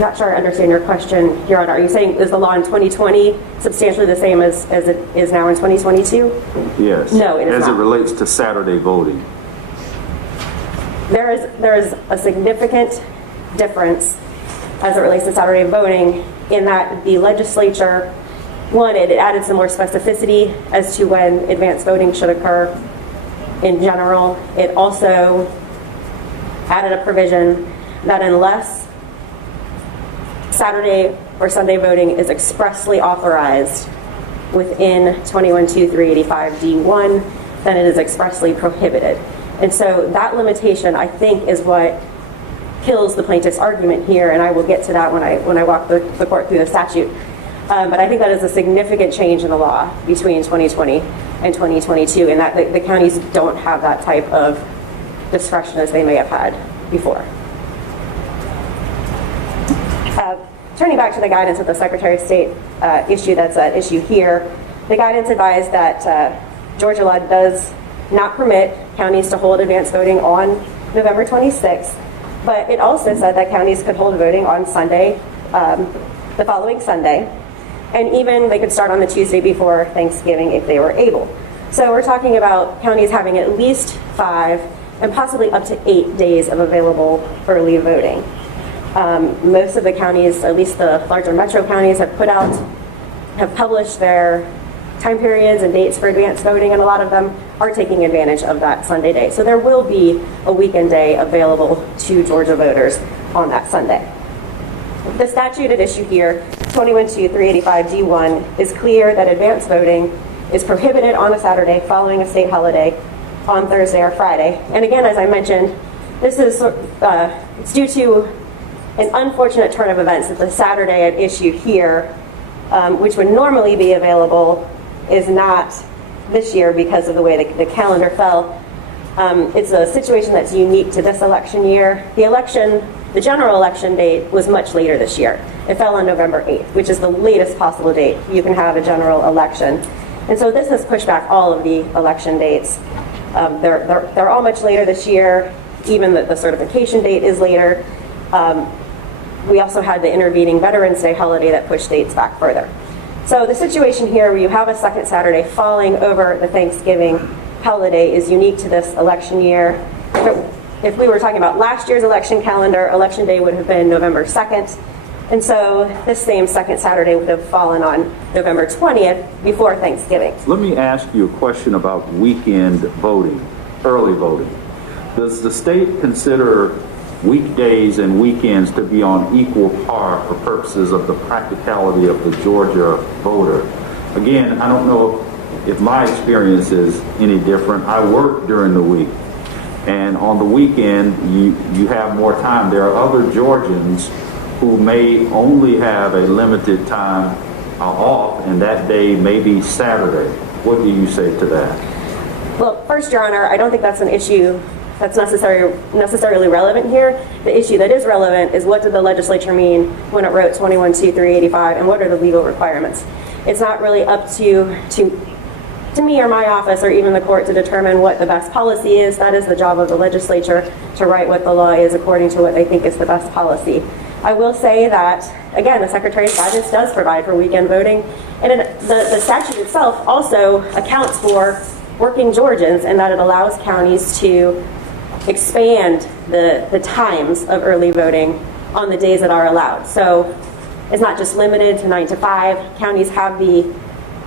Not sure I understand your question, Your Honor. Are you saying is the law in 2020 substantially the same as it is now in 2022? Yes. No, it is as not. It relates to Saturday voting. There is a significant difference as it relates to Saturday voting in that the legislature, one, it added some more specificity as to when advanced voting should occur in general. It also added a provision that unless Saturday or Sunday voting is expressly authorized within 21-385 D1, then it is expressly prohibited. And so that limitation, I think, is what kills the plaintiff's argument here, and I will get to that when I walk the court through the statute. But I think that is a significant change in the law between 2020 and 2022, and that the counties don't have that type of discretion as they may have had before. Turning back to the guidance that the Secretary of State issued, that's at issue here, the guidance advised that Georgia law does not permit counties to hold advanced voting on November 26th, but it also said that counties could hold voting on Sunday, the following Sunday, and even they could start on the Tuesday before Thanksgiving if they were able. So we're talking about counties having at least 5 and possibly up to 8 days of available early voting. Most of the counties, at least the larger metro counties, have published their time periods and dates for advanced voting, and a lot of them are taking advantage of that Sunday day. So there will be a weekend day available to Georgia voters on that Sunday. The statute at issue here, 21-385 D1, is clear that advanced voting is prohibited on a Saturday following a state holiday on Thursday or Friday. And again, as I mentioned, this is it's due to an unfortunate turn of events that the Saturday at issue here, which would normally be available, is not this year because of the way the calendar fell. It's a situation that's unique to this election year. The general election date was much later this year. It fell on November 8th, which is the latest possible date you can have a general election. And so this has pushed back all of the election dates. They're all much later this year. Even the certification date is later. We also had the intervening Veterans Day holiday that pushed dates back further. So the situation here where you have a second Saturday falling over the Thanksgiving holiday is unique to this election year. If we were talking about last year's election calendar, election day would have been November 2nd. And so this same second Saturday would have fallen on November 20th before Thanksgiving. Let me ask you a question about weekend voting, early voting. Does the state consider weekdays and weekends to be on equal par for purposes of the practicality of the Georgia voter? Again, I don't know if my experience is any different. I work during the week. and on the weekend you have more time. There are other Georgians who may only have a limited time off, and that day may be Saturday. What do you say to that? Well, first, Your Honor, I don't think that's an issue that's necessarily relevant here. The issue that is relevant is, what did the legislature mean when it wrote 21-2-385, and what are the legal requirements? It's not really up to me or my office or even the court to determine what the best policy is. That is the job of the legislature, to write what the law is according to what they think is the best policy. I will say that, again, the Secretary's guidance does provide for weekend voting, and the statute itself also accounts for working Georgians, in that it allows counties to expand the times of early voting on the days that are allowed. So it's not just limited to 9 to 5. Counties have the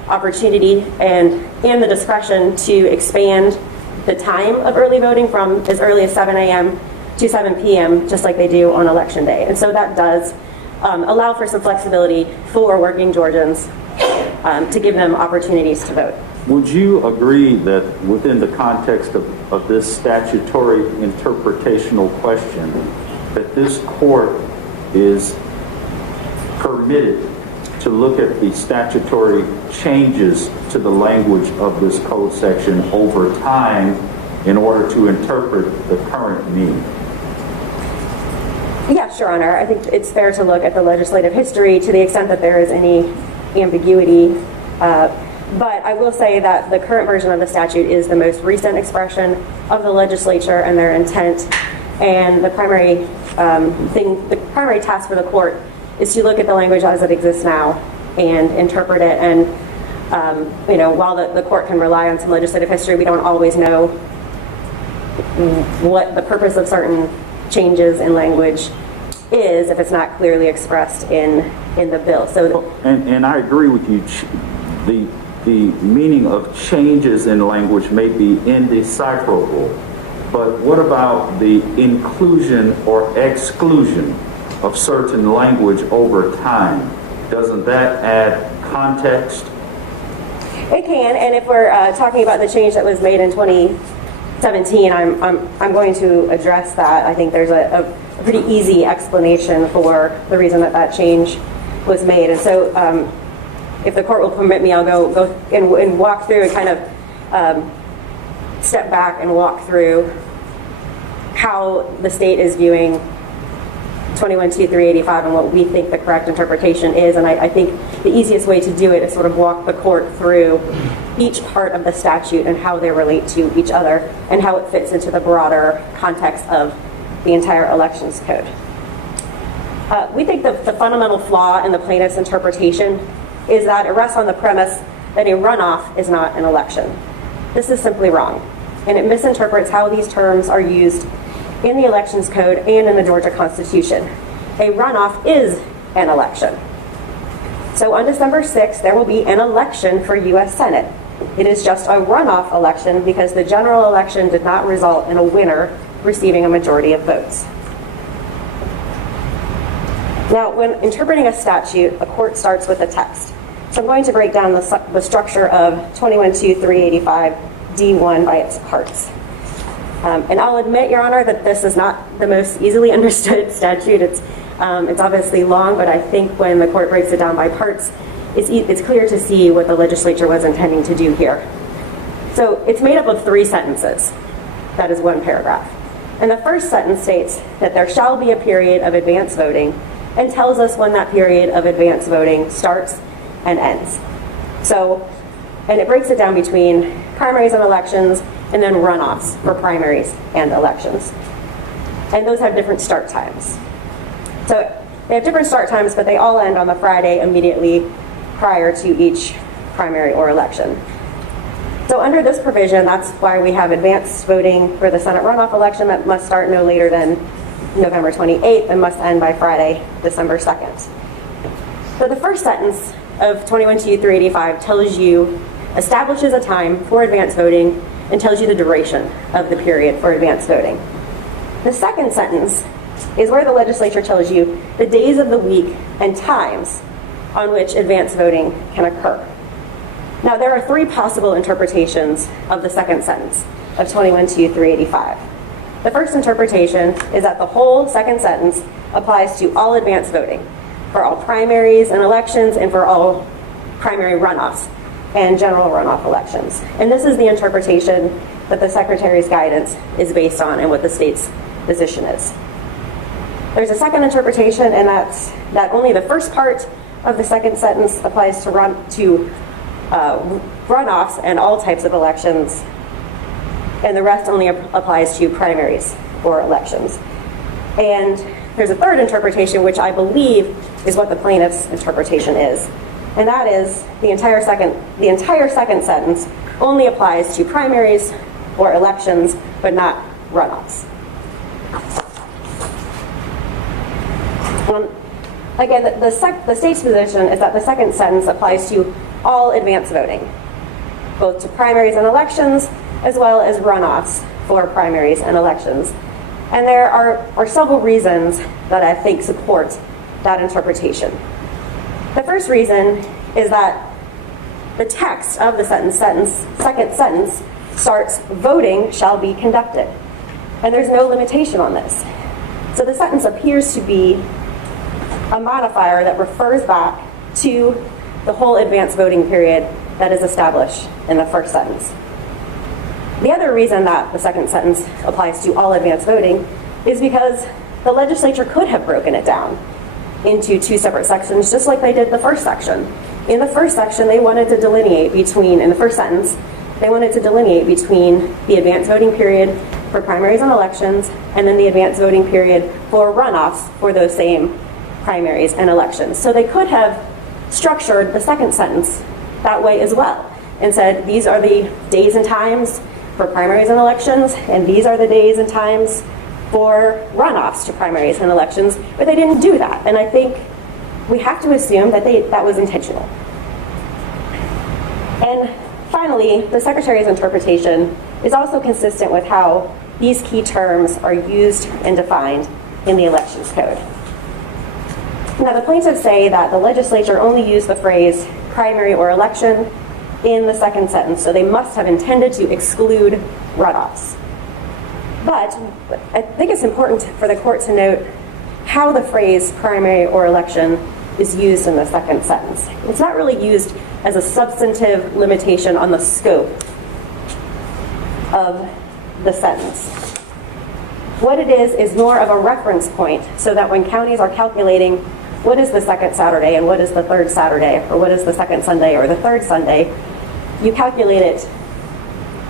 opportunity and the discretion to expand the time of early voting from as early as 7 a.m. to 7 p.m., just like they do on Election Day. And so that does allow for some flexibility for working Georgians to give them opportunities to vote. Would you agree that within the context of this statutory interpretational question, that this court is permitted to look at the statutory changes to the language of this code section over time in order to interpret the current meaning? Yes, Your Honor. I think it's fair to look at the legislative history to the extent that there is any ambiguity. But I will say that the current version of the statute is the most recent expression of the legislature and their intent. And the primary primary task for the court is to look at the language as it exists now and interpret it. And while the court can rely on some legislative history, we don't always know what the purpose of certain changes in language is if it's not clearly expressed in the bill. So, and I agree with you. The meaning of changes in language may be indecipherable, but what about the inclusion or exclusion of certain language over time? Doesn't that add context? it can, and if we're talking about the change that was made in 2017, I'm going to address that. I think there's a pretty easy explanation for the reason that change was made. And so if the court will permit me, I'll go and walk through and kind of step back and walk through how the state is viewing 21-2-385 and what we think the correct interpretation is. And I think the easiest way to do it is sort of walk the court through each part of the statute and how they relate to each other and how it fits into the broader context of the entire elections code. We think the fundamental flaw in the plaintiff's interpretation is that it rests on the premise that a runoff is not an election. This is simply wrong, and it misinterprets how these terms are used in the elections code and in the Georgia Constitution. A runoff is an election. So on December 6th, there will be an election for U.S. Senate. It is just a runoff election because the general election did not result in a winner receiving a majority of votes. Now, when interpreting a statute, a court starts with the text. So I'm going to break down the structure of 21-2-385 D1 by its parts. And I'll admit, Your Honor, that this is not the most easily understood statute. It's obviously long, but I think when the court breaks it down by parts, it's clear to see what the legislature was intending to do here. So it's made up of 3 sentences. That is one paragraph. And the first sentence states that there shall be a period of advance voting and tells us when that period of advance voting starts and ends. So, and it breaks it down between primaries and elections and then runoffs for primaries and elections. And those have different start times. So they have different start times, but they all end on the Friday immediately prior to each primary or election. So under this provision, that's why we have advance voting for the Senate runoff election that must start no later than November 28th and must end by Friday, December 2nd. So the first sentence of 21-2-385 establishes a time for advance voting and tells you the duration of the period for advance voting. The second sentence is where the legislature tells you the days of the week and times on which advance voting can occur. Now, there are 3 possible interpretations of the second sentence of 21-2-385. The first interpretation is that the whole second sentence applies to all advance voting, for all primaries and elections, and for all primary runoffs and general runoff elections. And this is the interpretation that the Secretary's guidance is based on and what the state's position is. There's a second interpretation, and that's that only the first part of the second sentence applies to runoffs and all types of elections, and the rest only applies to primaries or elections. And there's a third interpretation, which I believe is what the plaintiff's interpretation is, and that is the entire second sentence only applies to primaries or elections, but not runoffs. Again, the state's position is that the second sentence applies to all advance voting, both to primaries and elections, as well as runoffs for primaries and elections. And there are several reasons that I think support that interpretation. The first reason is that the text of the second sentence starts, "Voting shall be conducted," and there's no limitation on this. So the sentence appears to be a modifier that refers back to the whole advance voting period that is established in the first sentence. The other reason that the second sentence applies to all advance voting is because the legislature could have broken it down into two separate sections, just like they did the first section. In the first section, they wanted to delineate between, in the first sentence, they wanted to delineate between the advance voting period for primaries and elections, and then the advance voting period for runoffs for those same primaries and elections. So they could have structured the second sentence that way as well and said, these are the days and times for primaries and elections, and these are the days and times for runoffs to primaries and elections, but they didn't do that. And I think we have to assume that that was intentional. And finally, the Secretary's interpretation is also consistent with how these key terms are used and defined in the Elections Code. Now, the plaintiffs say that the legislature only used the phrase primary or election in the second sentence, so they must have intended to exclude runoffs. But I think it's important for the court to note how the phrase primary or election is used in the second sentence. It's not really used as a substantive limitation on the scope of the sentence. What it is more of a reference point, so that when counties are calculating what is the second Saturday and what is the third Saturday, or what is the second Sunday or the third Sunday, you calculate it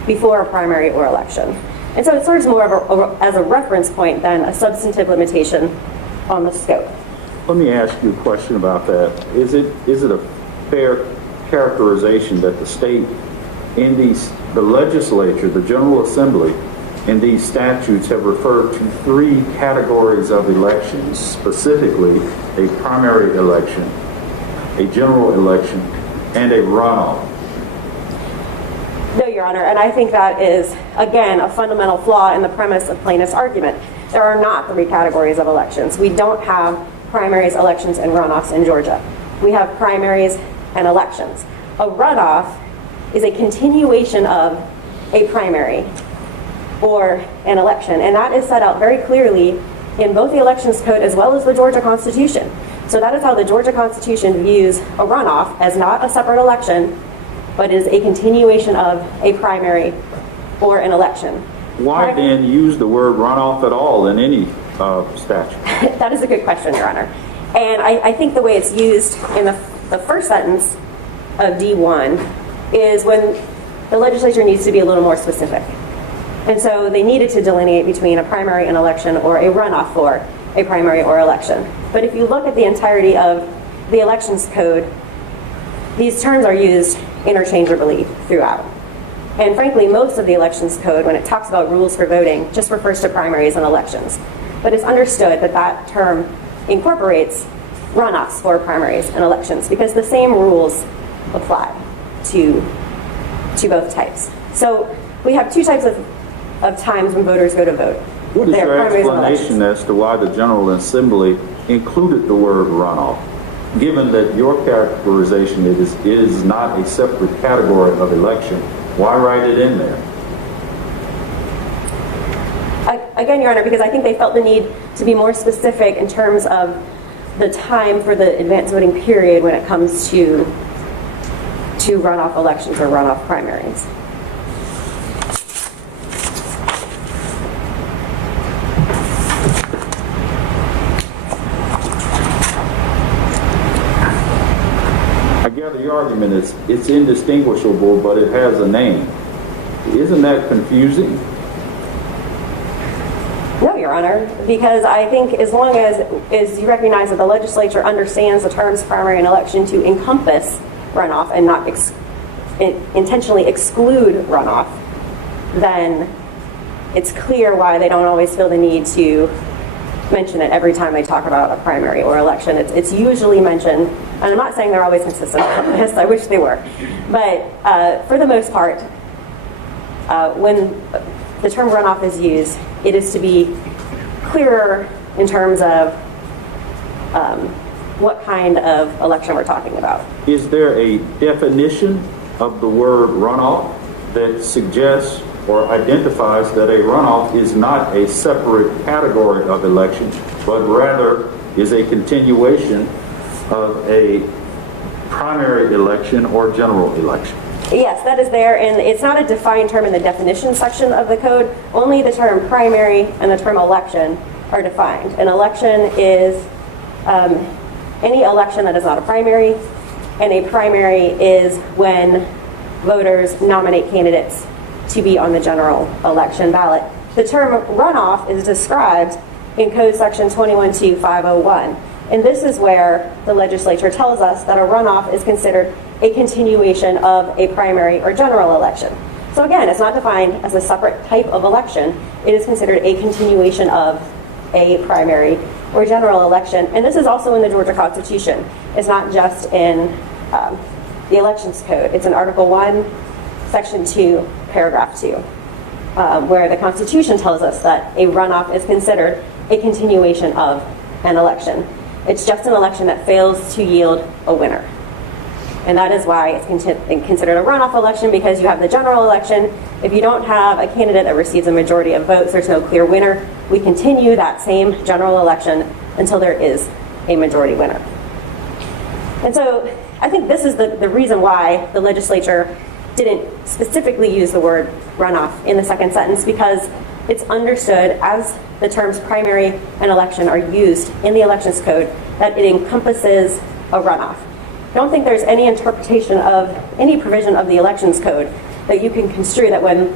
before a primary or election. And so it serves more of as a reference point than a substantive limitation on the scope. Let me ask you a question about that. Is it a fair characterization that the state, the legislature, the General Assembly, in these statutes have referred to three categories of elections, specifically a primary election, a general election, and a runoff? No, Your Honor, and I think that is, again, a fundamental flaw in the premise of plaintiff's argument. There are not three categories of elections. We don't have primaries, elections, and runoffs in Georgia. We have primaries and elections. A runoff is a continuation of a primary or an election, and that is set out very clearly in both the Elections Code as well as the Georgia Constitution. So that is how the Georgia Constitution views a runoff as not a separate election, but is a continuation of a primary or an election. Why then use the word runoff at all in any statute? That is a good question, Your Honor. And I think the way it's used in the first sentence of D1 is when the legislature needs to be a little more specific. And so they needed to delineate between a primary and election or a runoff for a primary or election. But if you look at the entirety of the Elections Code, these terms are used interchangeably throughout. And frankly, most of the Elections Code, when it talks about rules for voting, just refers to primaries and elections. But it's understood that that term incorporates runoffs for primaries and elections because the same rules apply to both types. So we have two types of times when voters go to vote. What is your explanation as to why the General Assembly included the word runoff? Given that your characterization is not a separate category of election, why write it in there? again, Your Honor, because I think they felt the need to be more specific in terms of the time for the advanced voting period when it comes to runoff elections or runoff primaries. I gather your argument is it's indistinguishable, but it has a name. Isn't that confusing? No, Your Honor, because I think as long as you recognize that the legislature understands the terms primary and election to encompass runoff and not intentionally exclude runoff, then it's clear why they don't always feel the need to mention it every time they talk about a primary or election. It's usually mentioned, and I'm not saying they're always consistent on this, I wish they were, but for the most part, when the term runoff is used, it is to be clearer in terms of what kind of election we're talking about. Is there a definition of the word runoff that suggests or identifies that a runoff is not a separate category of election, but rather is a continuation of a primary election or general election? Yes, that is there, and it's not a defined term in the definition section of the code. Only the term primary and the term election are defined. An election is any election that is not a primary, and a primary is when voters nominate candidates to be on the general election ballot. The term runoff is described in Code Section 21.2.501, and this is where the legislature tells us that a runoff is considered a continuation of a primary or general election. So again, it's not defined as a separate type of election. It is considered a continuation of a primary or general election, and this is also in the Georgia Constitution. It's not just in the Elections Code. It's in Article 1, Section 2, Paragraph 2, where the Constitution tells us that a runoff is considered a continuation of an election. It's just an election that fails to yield a winner. And that is why it's considered a runoff election, because you have the general election. If you don't have a candidate that receives a majority of votes, there's no clear winner. We continue that same general election until there is a majority winner. And so I think this is the reason why the legislature didn't specifically use the word runoff in the second sentence, because it's understood as the terms primary and election are used in the Elections Code that it encompasses a runoff. I don't think there's any interpretation of any provision of the Elections Code that you can construe that when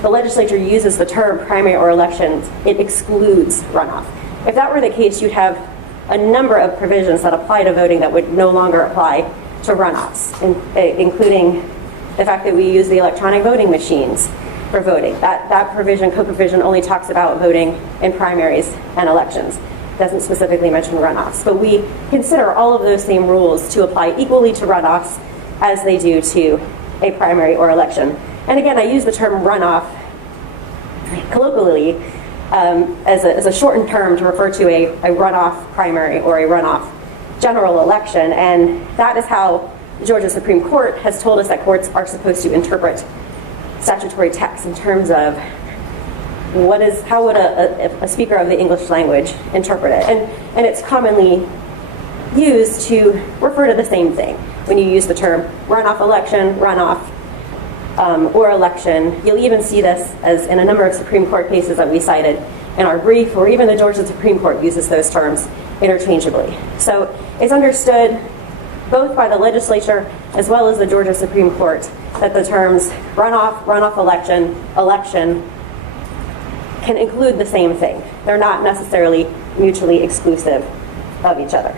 the legislature uses the term primary or elections, it excludes runoff. If that were the case, you'd have a number of provisions that apply to voting that would no longer apply to runoffs, including the fact that we use the electronic voting machines for voting. That provision, co-provision, only talks about voting in primaries and elections. It doesn't specifically mention runoffs. But we consider all of those same rules to apply equally to runoffs as they do to a primary or election. And again, I use the term runoff colloquially as a shortened term to refer to a runoff primary or a runoff general election. And that is how the Georgia Supreme Court has told us that courts are supposed to interpret statutory text in terms of how would a speaker of the English language interpret it. And it's commonly used to refer to the same thing. When you use the term runoff election, runoff, or election, you'll even see this as in a number of Supreme Court cases that we cited in our brief, or even the Georgia Supreme Court uses those terms interchangeably. So it's understood both by the legislature as well as the Georgia Supreme Court that the terms runoff, runoff election, election can include the same thing. They're not necessarily mutually exclusive of each other.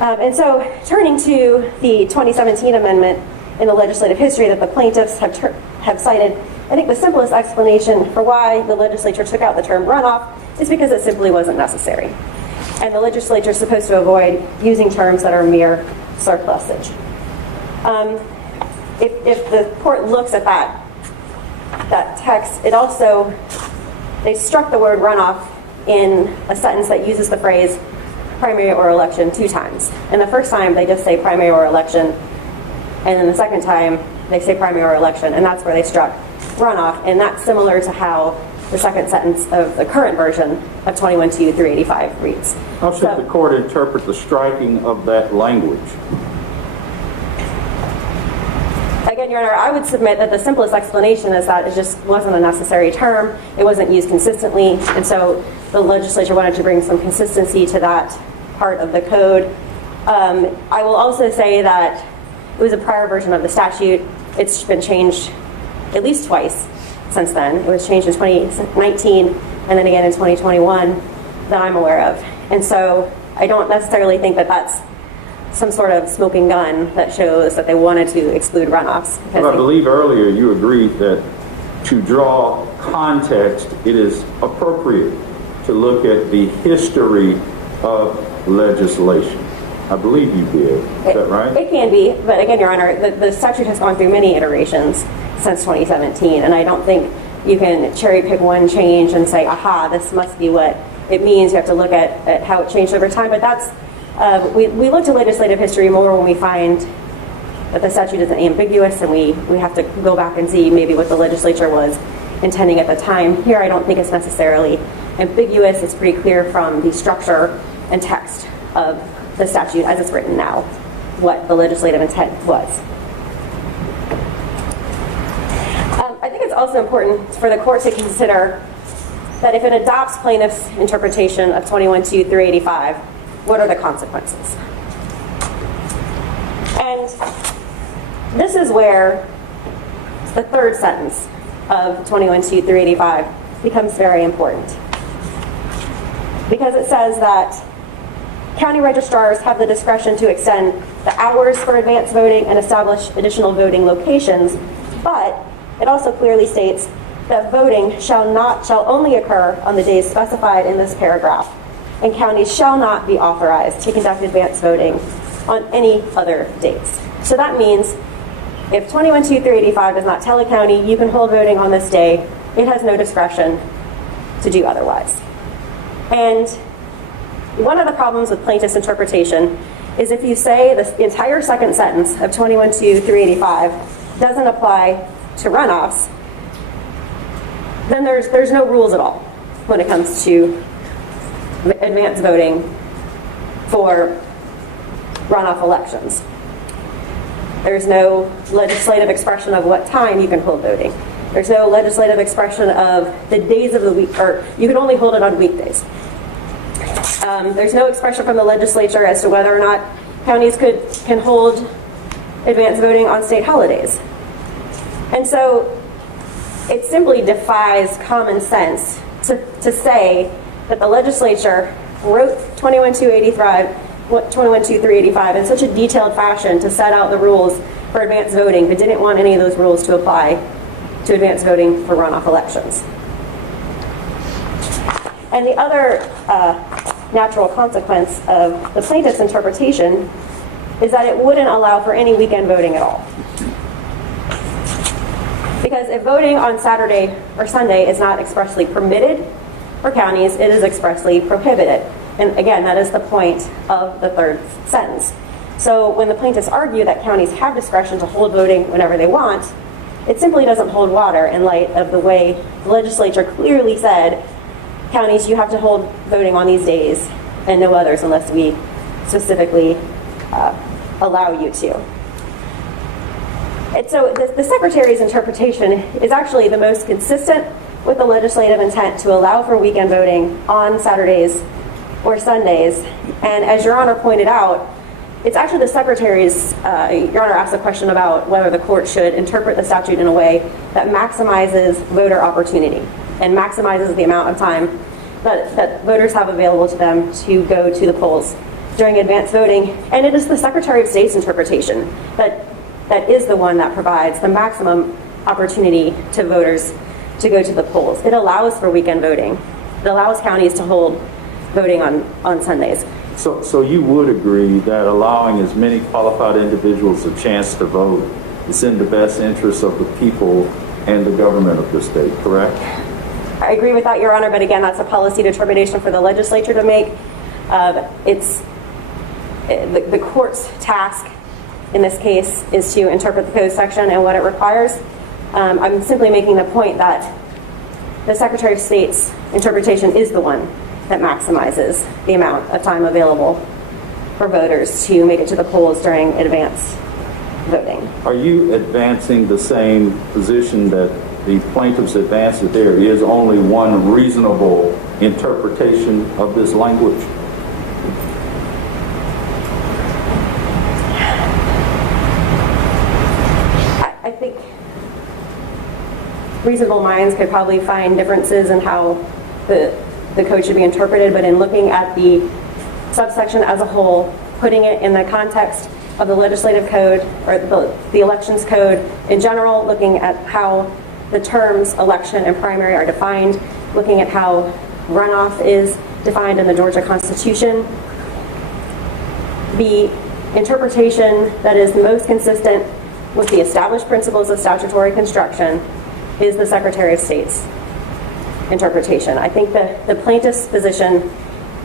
And so turning to the 2017 amendment in the legislative history that the plaintiffs have cited, I think the simplest explanation for why the legislature took out the term runoff is because it simply wasn't necessary. And the legislature is supposed to avoid using terms that are mere surplusage. If the court looks at that text, they struck the word runoff in a sentence that uses the phrase primary or election 2 times. And the first time they just say primary or election, and then the second time they say primary or election, and that's where they struck runoff. And that's similar to how the second sentence of the current version of 21-385 reads. How should the court interpret the striking of that language? Again, Your Honor, I would submit that the simplest explanation is that it just wasn't a necessary term. It wasn't used consistently, and so the legislature wanted to bring some consistency to that part of the code. I will also say that it was a prior version of the statute. It's been changed at least twice since then. It was changed in 2019 and then again in 2021 that I'm aware of. And so I don't necessarily think that that's some sort of smoking gun that shows that they wanted to exclude runoffs. But I believe earlier you agreed that to draw context, it is appropriate to look at the history of legislation. I believe you did. Is that right? It can be, but again, Your Honor, the statute has gone through many iterations since 2017, and I don't think you can cherry pick one change and say, aha, this must be what it means. You have to look at how it changed over time, but that's, we look to legislative history more when we find that the statute isn't ambiguous, and we have to go back and see maybe what the legislature was intending at the time. Here, I don't think it's necessarily ambiguous. It's pretty clear from the structure and text of the statute as it's written now what the legislative intent was. I think it's also important for the court to consider that if it adopts plaintiff's interpretation of 21-385, what are the consequences? And this is where the third sentence of 21-385 becomes very important, because it says that county registrars have the discretion to extend the hours for advance voting and establish additional voting locations, but it also clearly states that voting shall only occur on the days specified in this paragraph, and counties shall not be authorized to conduct advance voting on any other days. So that means if 21-385 does not tell a county you can hold voting on this day, it has no discretion to do otherwise. And one of the problems with plaintiff's interpretation is if you say the entire second sentence of 21-385 doesn't apply to runoffs, then there's no rules at all when it comes to advance voting for runoff elections. There's no legislative expression of what time you can hold voting. There's no legislative expression of the days of the week, or you can only hold it on weekdays. There's no expression from the legislature as to whether or not counties can hold advance voting on state holidays. And so it simply defies common sense to say that the legislature wrote 21-385 in such a detailed fashion to set out the rules for advance voting, but didn't want any of those rules to apply to advance voting for runoff elections. And the other natural consequence of the plaintiff's interpretation is that it wouldn't allow for any weekend voting at all. Because if voting on Saturday or Sunday is not expressly permitted for counties, it is expressly prohibited. And again, that is the point of the third sentence. So when the plaintiffs argue that counties have discretion to hold voting whenever they want, it simply doesn't hold water in light of the way the legislature clearly said, counties, you have to hold voting on these days and no others unless we specifically allow you to. And so the Secretary's interpretation is actually the most consistent with the legislative intent to allow for weekend voting on Saturdays or Sundays. And as Your Honor pointed out, it's actually the Secretary's, Your Honor asked a question about whether the court should interpret the statute in a way that maximizes voter opportunity and maximizes the amount of time that voters have available to them to go to the polls during advance voting. And it is the Secretary of State's interpretation that is the one that provides the maximum opportunity to voters to go to the polls. It allows for weekend voting. It allows counties to hold voting on Sundays. So you would agree that allowing as many qualified individuals a chance to vote is in the best interest of the people and the government of the state, correct? I agree with that, Your Honor, but again, that's a policy determination for the legislature to make. It's the court's task in this case is to interpret the code section and what it requires. I'm simply making the point that the Secretary of State's interpretation is the one that maximizes the amount of time available for voters to make it to the polls during advance voting. Are you advancing the same position that the plaintiffs advanced, that there is only one reasonable interpretation of this language? I think reasonable minds could probably find differences in how the code should be interpreted, but in looking at the subsection as a whole, putting it in the context of the legislative code or the elections code in general, looking at how the terms election and primary are defined, looking at how runoff is defined in the Georgia Constitution, the interpretation that is most consistent with the established principles of statutory construction is the Secretary of State's interpretation. I think that the plaintiff's position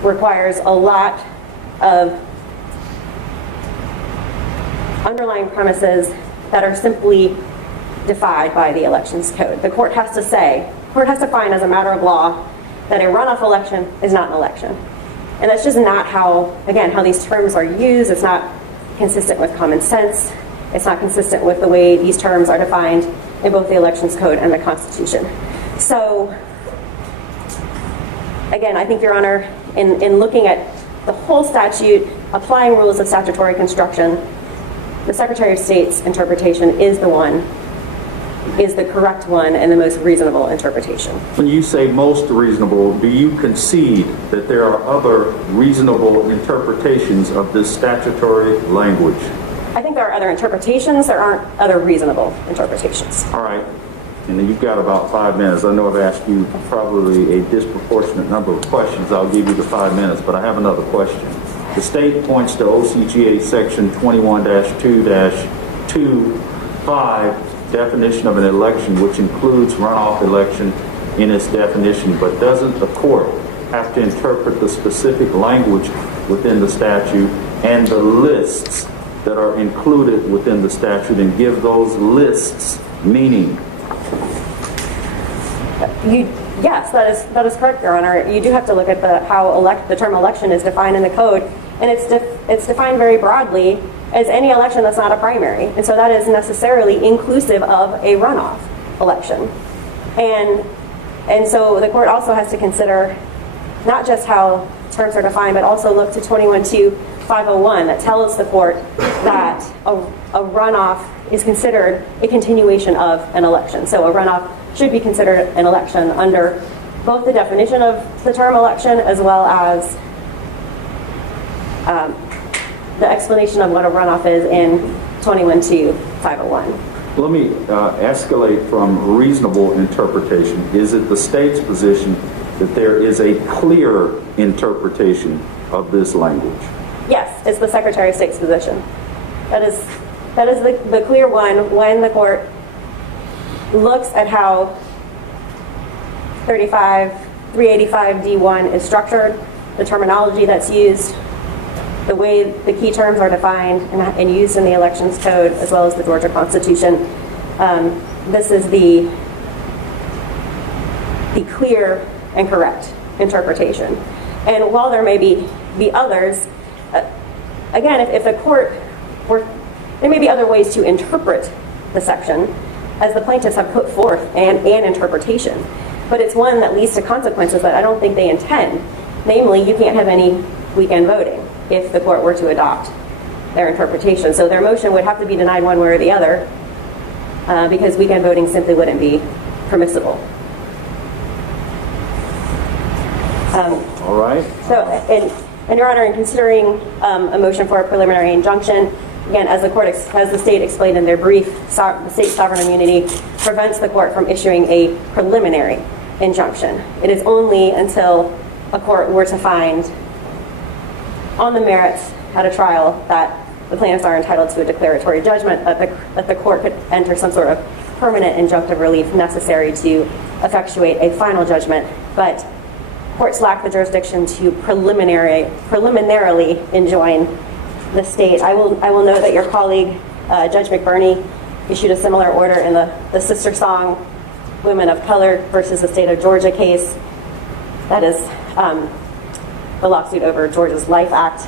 requires a lot of underlying premises that are simply defied by the elections code. The court has to find as a matter of law that a runoff election is not an election. And that's just not how these terms are used. It's not consistent with common sense. It's not consistent with the way these terms are defined in both the elections code and the Constitution. So, again, I think, Your Honor, in looking at the whole statute, applying rules of statutory construction, the Secretary of State's interpretation is the correct one and the most reasonable interpretation. When you say most reasonable, do you concede that there are other reasonable interpretations of this statutory language? I think there are other interpretations. There aren't other reasonable interpretations. All right. And then you've got about 5 minutes. I know I've asked you probably a disproportionate number of questions. I'll give you the 5 minutes, but I have another question. The state points to OCGA section 21-2-2.5 definition of an election, which includes runoff election in its definition, but doesn't the court have to interpret the specific language within the statute and the lists that are included within the statute and give those lists meaning? Yes, that is correct, Your Honor. You do have to look at how the term election is defined in the code, and it's defined very broadly as any election that's not a primary, and so that is necessarily inclusive of a runoff election. And so the court also has to consider not just how terms are defined, but also look to 21-2-501 that tells the court that a runoff is considered a continuation of an election. So a runoff should be considered an election under both the definition of the term election as well as the explanation of what a runoff is in 21-2-501. Let me escalate from reasonable interpretation. Is it the state's position that there is a clear interpretation of this language? Yes, it's the Secretary of State's position. That is the clear one when the court looks at how 385D1 is structured, the terminology that's used, the way the key terms are defined and used in the elections code as well as the Georgia Constitution. This is the clear and correct interpretation. And while there may be others, again, if the court there may be other ways to interpret the section as the plaintiffs have put forth an interpretation, but it's one that leads to consequences that I don't think they intend. Namely, you can't have any weekend voting if the court were to adopt their interpretation. So their motion would have to be denied one way or the other because weekend voting simply wouldn't be permissible. All right. So, and Your Honor, in considering a motion for a preliminary injunction, again, as the state explained in their brief, the state's sovereign immunity prevents the court from issuing a preliminary injunction. It is only until a court were to find on the merits at a trial that the plaintiffs are entitled to a declaratory judgment that the court could enter some sort of permanent injunctive relief necessary to effectuate a final judgment. But courts lack the jurisdiction to preliminarily enjoin the state. I will note that your colleague, Judge McBurney, issued a similar order in the sister song Women of Color versus the State of Georgia case. That is the lawsuit over Georgia's Life Act.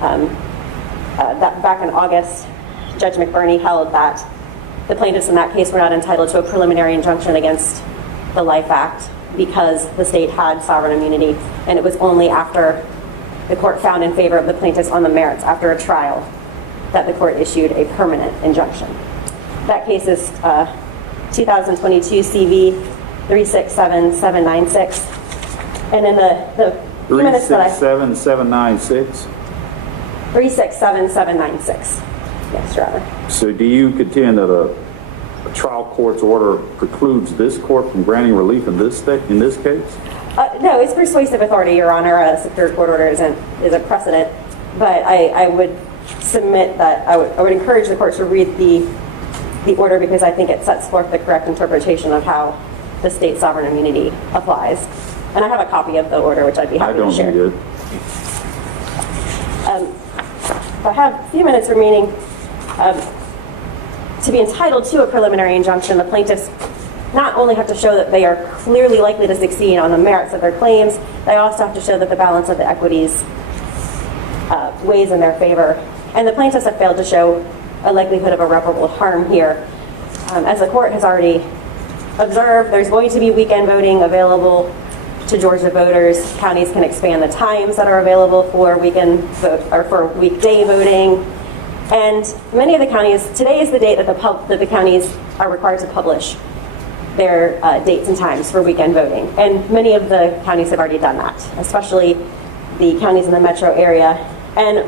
That back in August, Judge McBurney held that the plaintiffs in that case were not entitled to a preliminary injunction against the Life Act because the state had sovereign immunity, and it was only after the court found in favor of the plaintiffs on the merits after a trial that the court issued a permanent injunction. That case is 2022 CV 367796. And in the few minutes that I... 367796? 367796. Yes, Your Honor. So do you contend that a trial court's order precludes this court from granting relief in this case? No, it's persuasive authority, Your Honor. A Superior Court order is a precedent. But I would submit that I would encourage the court to read the order because I think it sets forth the correct interpretation of how the state sovereign immunity applies. And I have a copy of the order, which I'd be happy to share. I don't need it. I have a few minutes remaining. To be entitled to a preliminary injunction, the plaintiffs not only have to show that they are clearly likely to succeed on the merits of their claims, they also have to show that the balance of the equities weighs in their favor. And the plaintiffs have failed to show a likelihood of irreparable harm here. As the court has already observed, there's going to be weekend voting available to Georgia voters. Counties can expand the times that are available for weekend vote or for weekday voting. And many of the counties, today is the date that the counties are required to publish their dates and times for weekend voting. And many of the counties have already done that, especially the counties in the metro area. And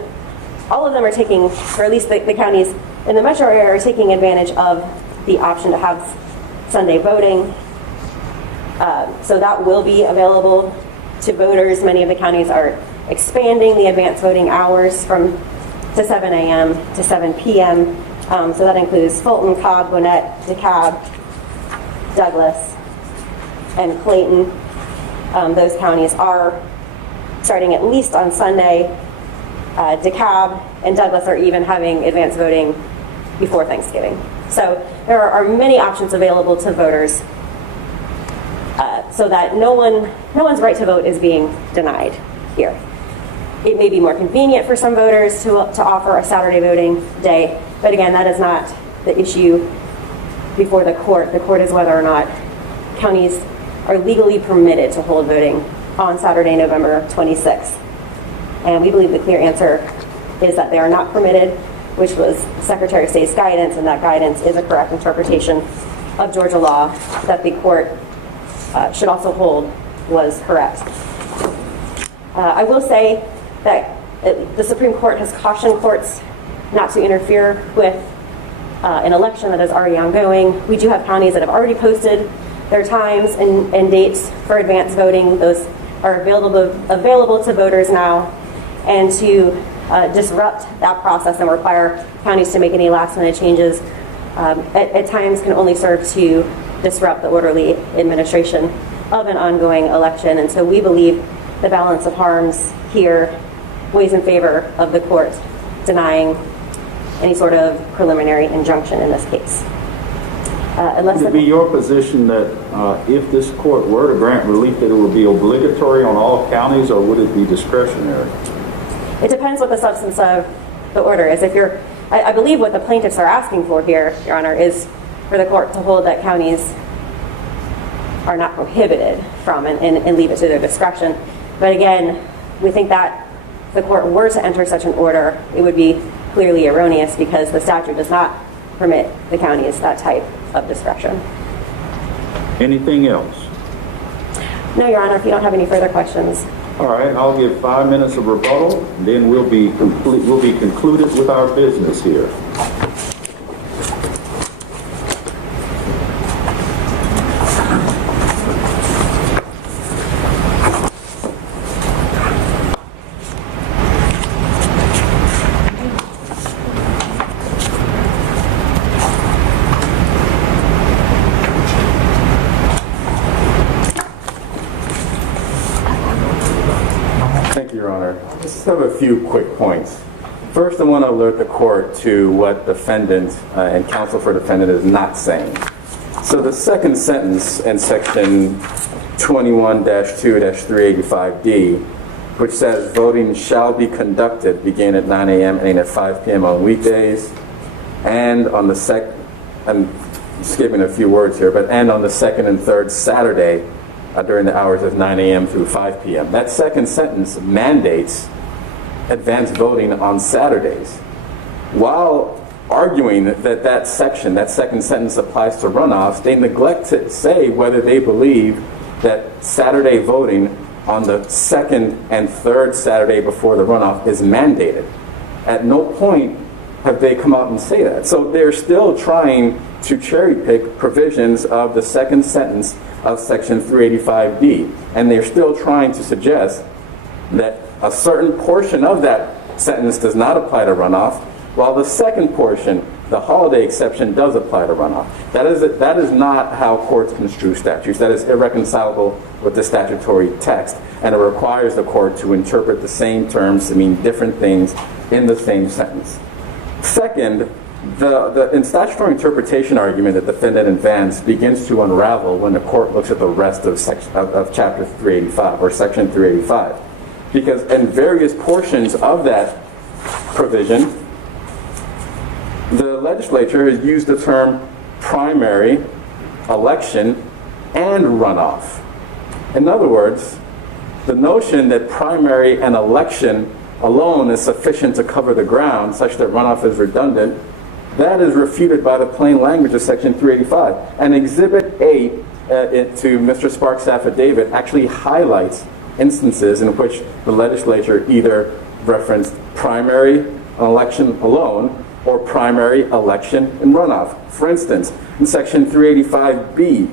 all of them are taking, or at least the counties in the metro area are taking advantage of the option to have Sunday voting. So that will be available to voters. Many of the counties are expanding the advanced voting hours to 7 a.m. to 7 p.m. So that includes Fulton, Cobb, Gwinnett, DeKalb, Douglas, and Clayton. Those counties are starting at least on Sunday. DeKalb and Douglas are even having advanced voting before Thanksgiving. So there are many options available to voters so that no one's right to vote is being denied here. It may be more convenient for some voters to offer a Saturday voting day, but again, that is not the issue before the court. The court is whether or not counties are legally permitted to hold voting on Saturday, November 26th. And we believe the clear answer is that they are not permitted, which was Secretary of State's guidance, and that guidance is a correct interpretation of Georgia law that the court should also hold was correct. I will say that the Supreme Court has cautioned courts not to interfere with an election that is already ongoing. We do have counties that have already posted their times and dates for advanced voting. Those are available to voters now. And to disrupt that process and require counties to make any last-minute changes at times can only serve to disrupt the orderly administration of an ongoing election. And so we believe the balance of harms here weighs in favor of the court denying any sort of preliminary injunction in this case. Would it be your position that if this court were to grant relief, that it would be obligatory on all counties, or would it be discretionary? It depends what the substance of the order is. I believe what the plaintiffs are asking for here, Your Honor, is for the court to hold that counties are not prohibited from and leave it to their discretion. But again, we think that if the court were to enter such an order, it would be clearly erroneous because the statute does not permit the counties that type of discretion. Anything else? No, Your Honor, if you don't have any further questions. All right, I'll give 5 minutes of rebuttal, and then we'll be concluded with our business here. Thank you, Your Honor. I just have a few quick points. First, I want to alert the court to what defendant and counsel for defendant is not saying. So the second sentence in section 21-2-385D, which says voting shall be conducted beginning at 9 a.m. and at 5 p.m. on weekdays, and on the I'm skipping a few words here, and on the second and third Saturday during the hours of 9 a.m. through 5 p.m. That second sentence mandates advanced voting on Saturdays. While arguing that second sentence applies to runoffs, they neglect to say whether they believe that Saturday voting on the second and third Saturday before the runoff is mandated. At no point have they come out and say that. So they're still trying to cherry pick provisions of the second sentence of section 385D. And they're still trying to suggest that a certain portion of that sentence does not apply to runoff, while the second portion, the holiday exception, does apply to runoff. That is not how courts construe statutes. That is irreconcilable with the statutory text, and it requires the court to interpret the same terms to mean different things in the same sentence. Second, the statutory interpretation argument that the defendant advanced begins to unravel when the court looks at the rest of chapter 385 or section 385, because in various portions of that provision, the legislature has used the term primary, election, and runoff. In other words, the notion that primary and election alone is sufficient to cover the ground such that runoff is redundant, that is refuted by the plain language of section 385. And Exhibit 8 to Mr. Sparks' affidavit actually highlights instances in which the legislature either referenced primary election alone or primary election and runoff. For instance, in section 385B,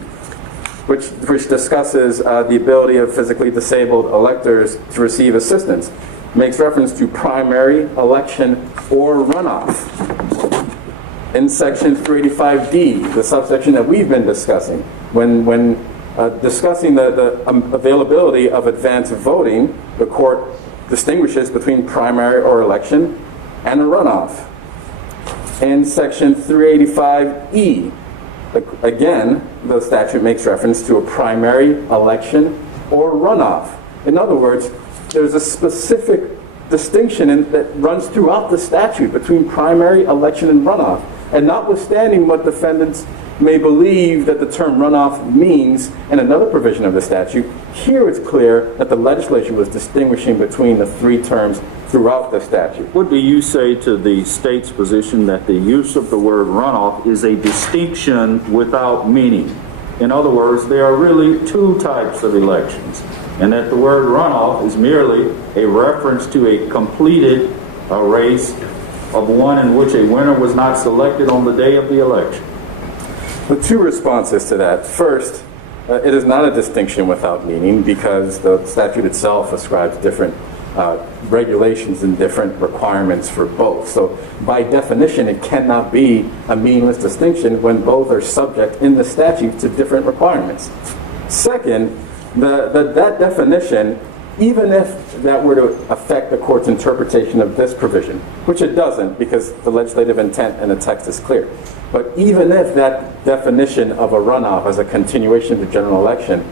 which discusses the ability of physically disabled electors to receive assistance, makes reference to primary, election, or runoff. In section 385D, the subsection that we've been discussing, when discussing the availability of advanced voting, the court distinguishes between primary or election and a runoff. In section 385E, again, the statute makes reference to a primary, election, or runoff. In other words, there's a specific distinction that runs throughout the statute between primary, election, and runoff. And notwithstanding what defendants may believe that the term runoff means in another provision of the statute, here it's clear that the legislature was distinguishing between the three terms throughout the statute. What do you say to the state's position that the use of the word runoff is a distinction without meaning? In other words, there are really two types of elections, and that the word runoff is merely a reference to a completed race of one in which a winner was not selected on the day of the election? The two responses to that. First, it is not a distinction without meaning because the statute itself ascribes different regulations and different requirements for both. So by definition, it cannot be a meaningless distinction when both are subject in the statute to different requirements. Second, that definition, even if that were to affect the court's interpretation of this provision, which it doesn't because the legislative intent in the text is clear, but even if that definition of a runoff as a continuation of the general election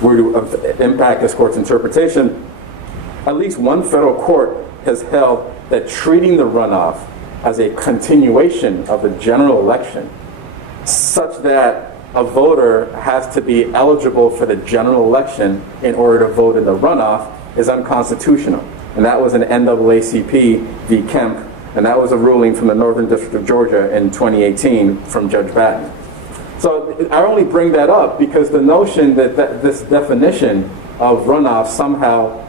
were to impact this court's interpretation, at least one federal court has held that treating the runoff as a continuation of the general election such that a voter has to be eligible for the general election in order to vote in the runoff is unconstitutional. And that was an NAACP v. Kemp, and that was a ruling from the Northern District of Georgia in 2018 from Judge Batten. So I only bring that up because the notion that this definition of runoff somehow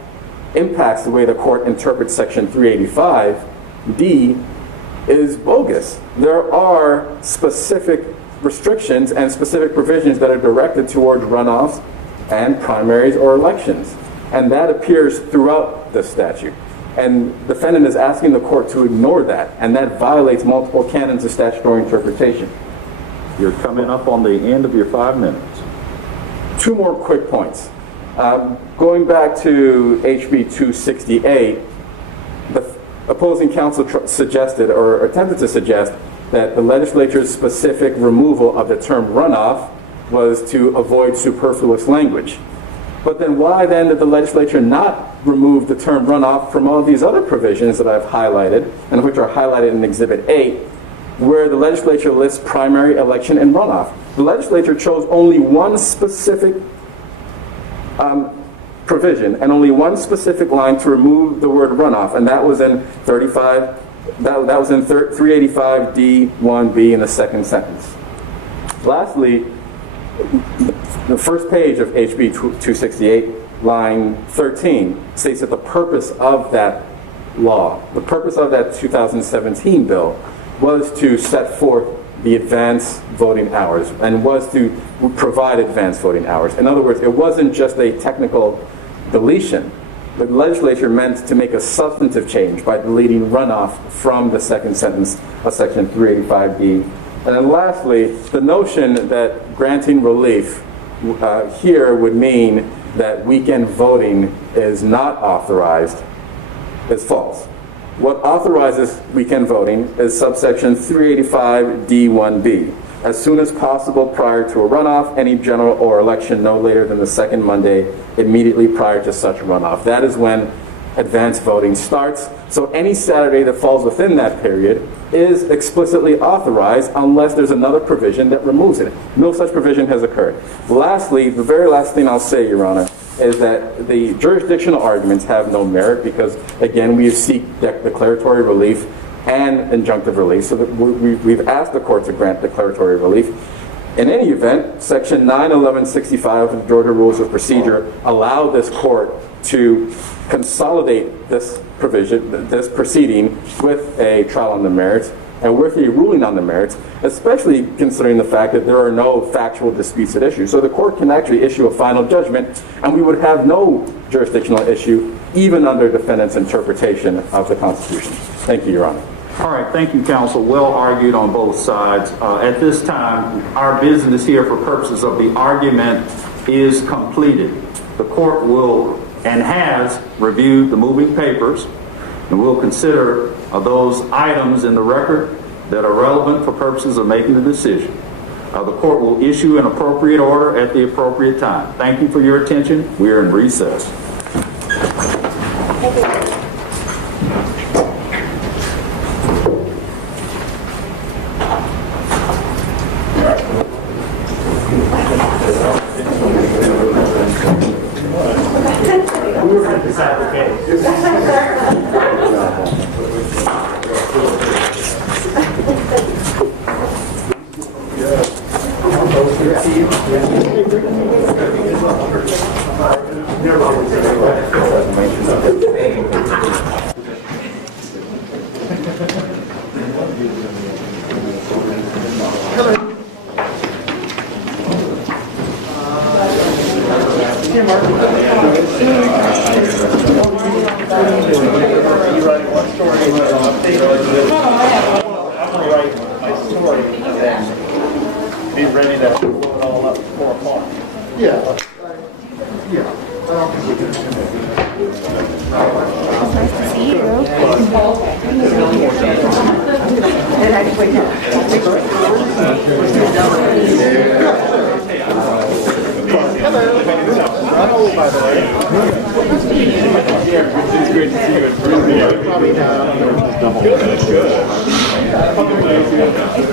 impacts the way the court interprets section 385D is bogus. There are specific restrictions and specific provisions that are directed towards runoffs and primaries or elections. And that appears throughout the statute. And the defendant is asking the court to ignore that, and that violates multiple canons of statutory interpretation. You're coming up on the end of your 5 minutes. Two more quick points. Going back to HB 268, opposing counsel suggested or attempted to suggest that the legislature's specific removal of the term runoff was to avoid superfluous language. But then why then did the legislature not remove the term runoff from all of these other provisions that I've highlighted, and which are highlighted in Exhibit 8, where the legislature lists primary, election, and runoff? The legislature chose only one specific provision and only one specific line to remove the word runoff, and that was in 385D1B in the second sentence. Lastly, the first page of HB 268, line 13, states that the purpose of that law, the purpose of that 2017 bill, was to set forth the advance voting hours and was to provide advance voting hours. In other words, it wasn't just a technical deletion. The legislature meant to make a substantive change by deleting runoff from the second sentence of Section 385D. And then lastly, the notion that granting relief here would mean that weekend voting is not authorized is false. What authorizes weekend voting is subsection 385D1B. As soon as possible prior to a runoff, any general or election no later than the second Monday immediately prior to such runoff. That is when advance voting starts. So any Saturday that falls within that period is explicitly authorized unless there's another provision that removes it. No such provision has occurred. Lastly, the very last thing I'll say, Your Honor, is that the jurisdictional arguments have no merit because, again, we seek declaratory relief and injunctive relief. So that we've asked the court to grant declaratory relief. In any event, Section 91165 of the Georgia Rules of Procedure allow this court to consolidate this provision, this proceeding, with a trial on the merits and with a ruling on the merits, especially considering the fact that there are no factual disputes at issue. So the court can actually issue a final judgment, and we would have no jurisdictional issue, even under defendant's interpretation of the Constitution. Thank you, Your Honor. All right, thank you, counsel. Well argued on both sides. At this time, our business here for purposes of the argument is completed. The court will and has reviewed the moving papers and will consider those items in the record that are relevant for purposes of making the decision. The court will issue an appropriate order at the appropriate time. Thank you for your attention. We are in recess. Thank you. Good.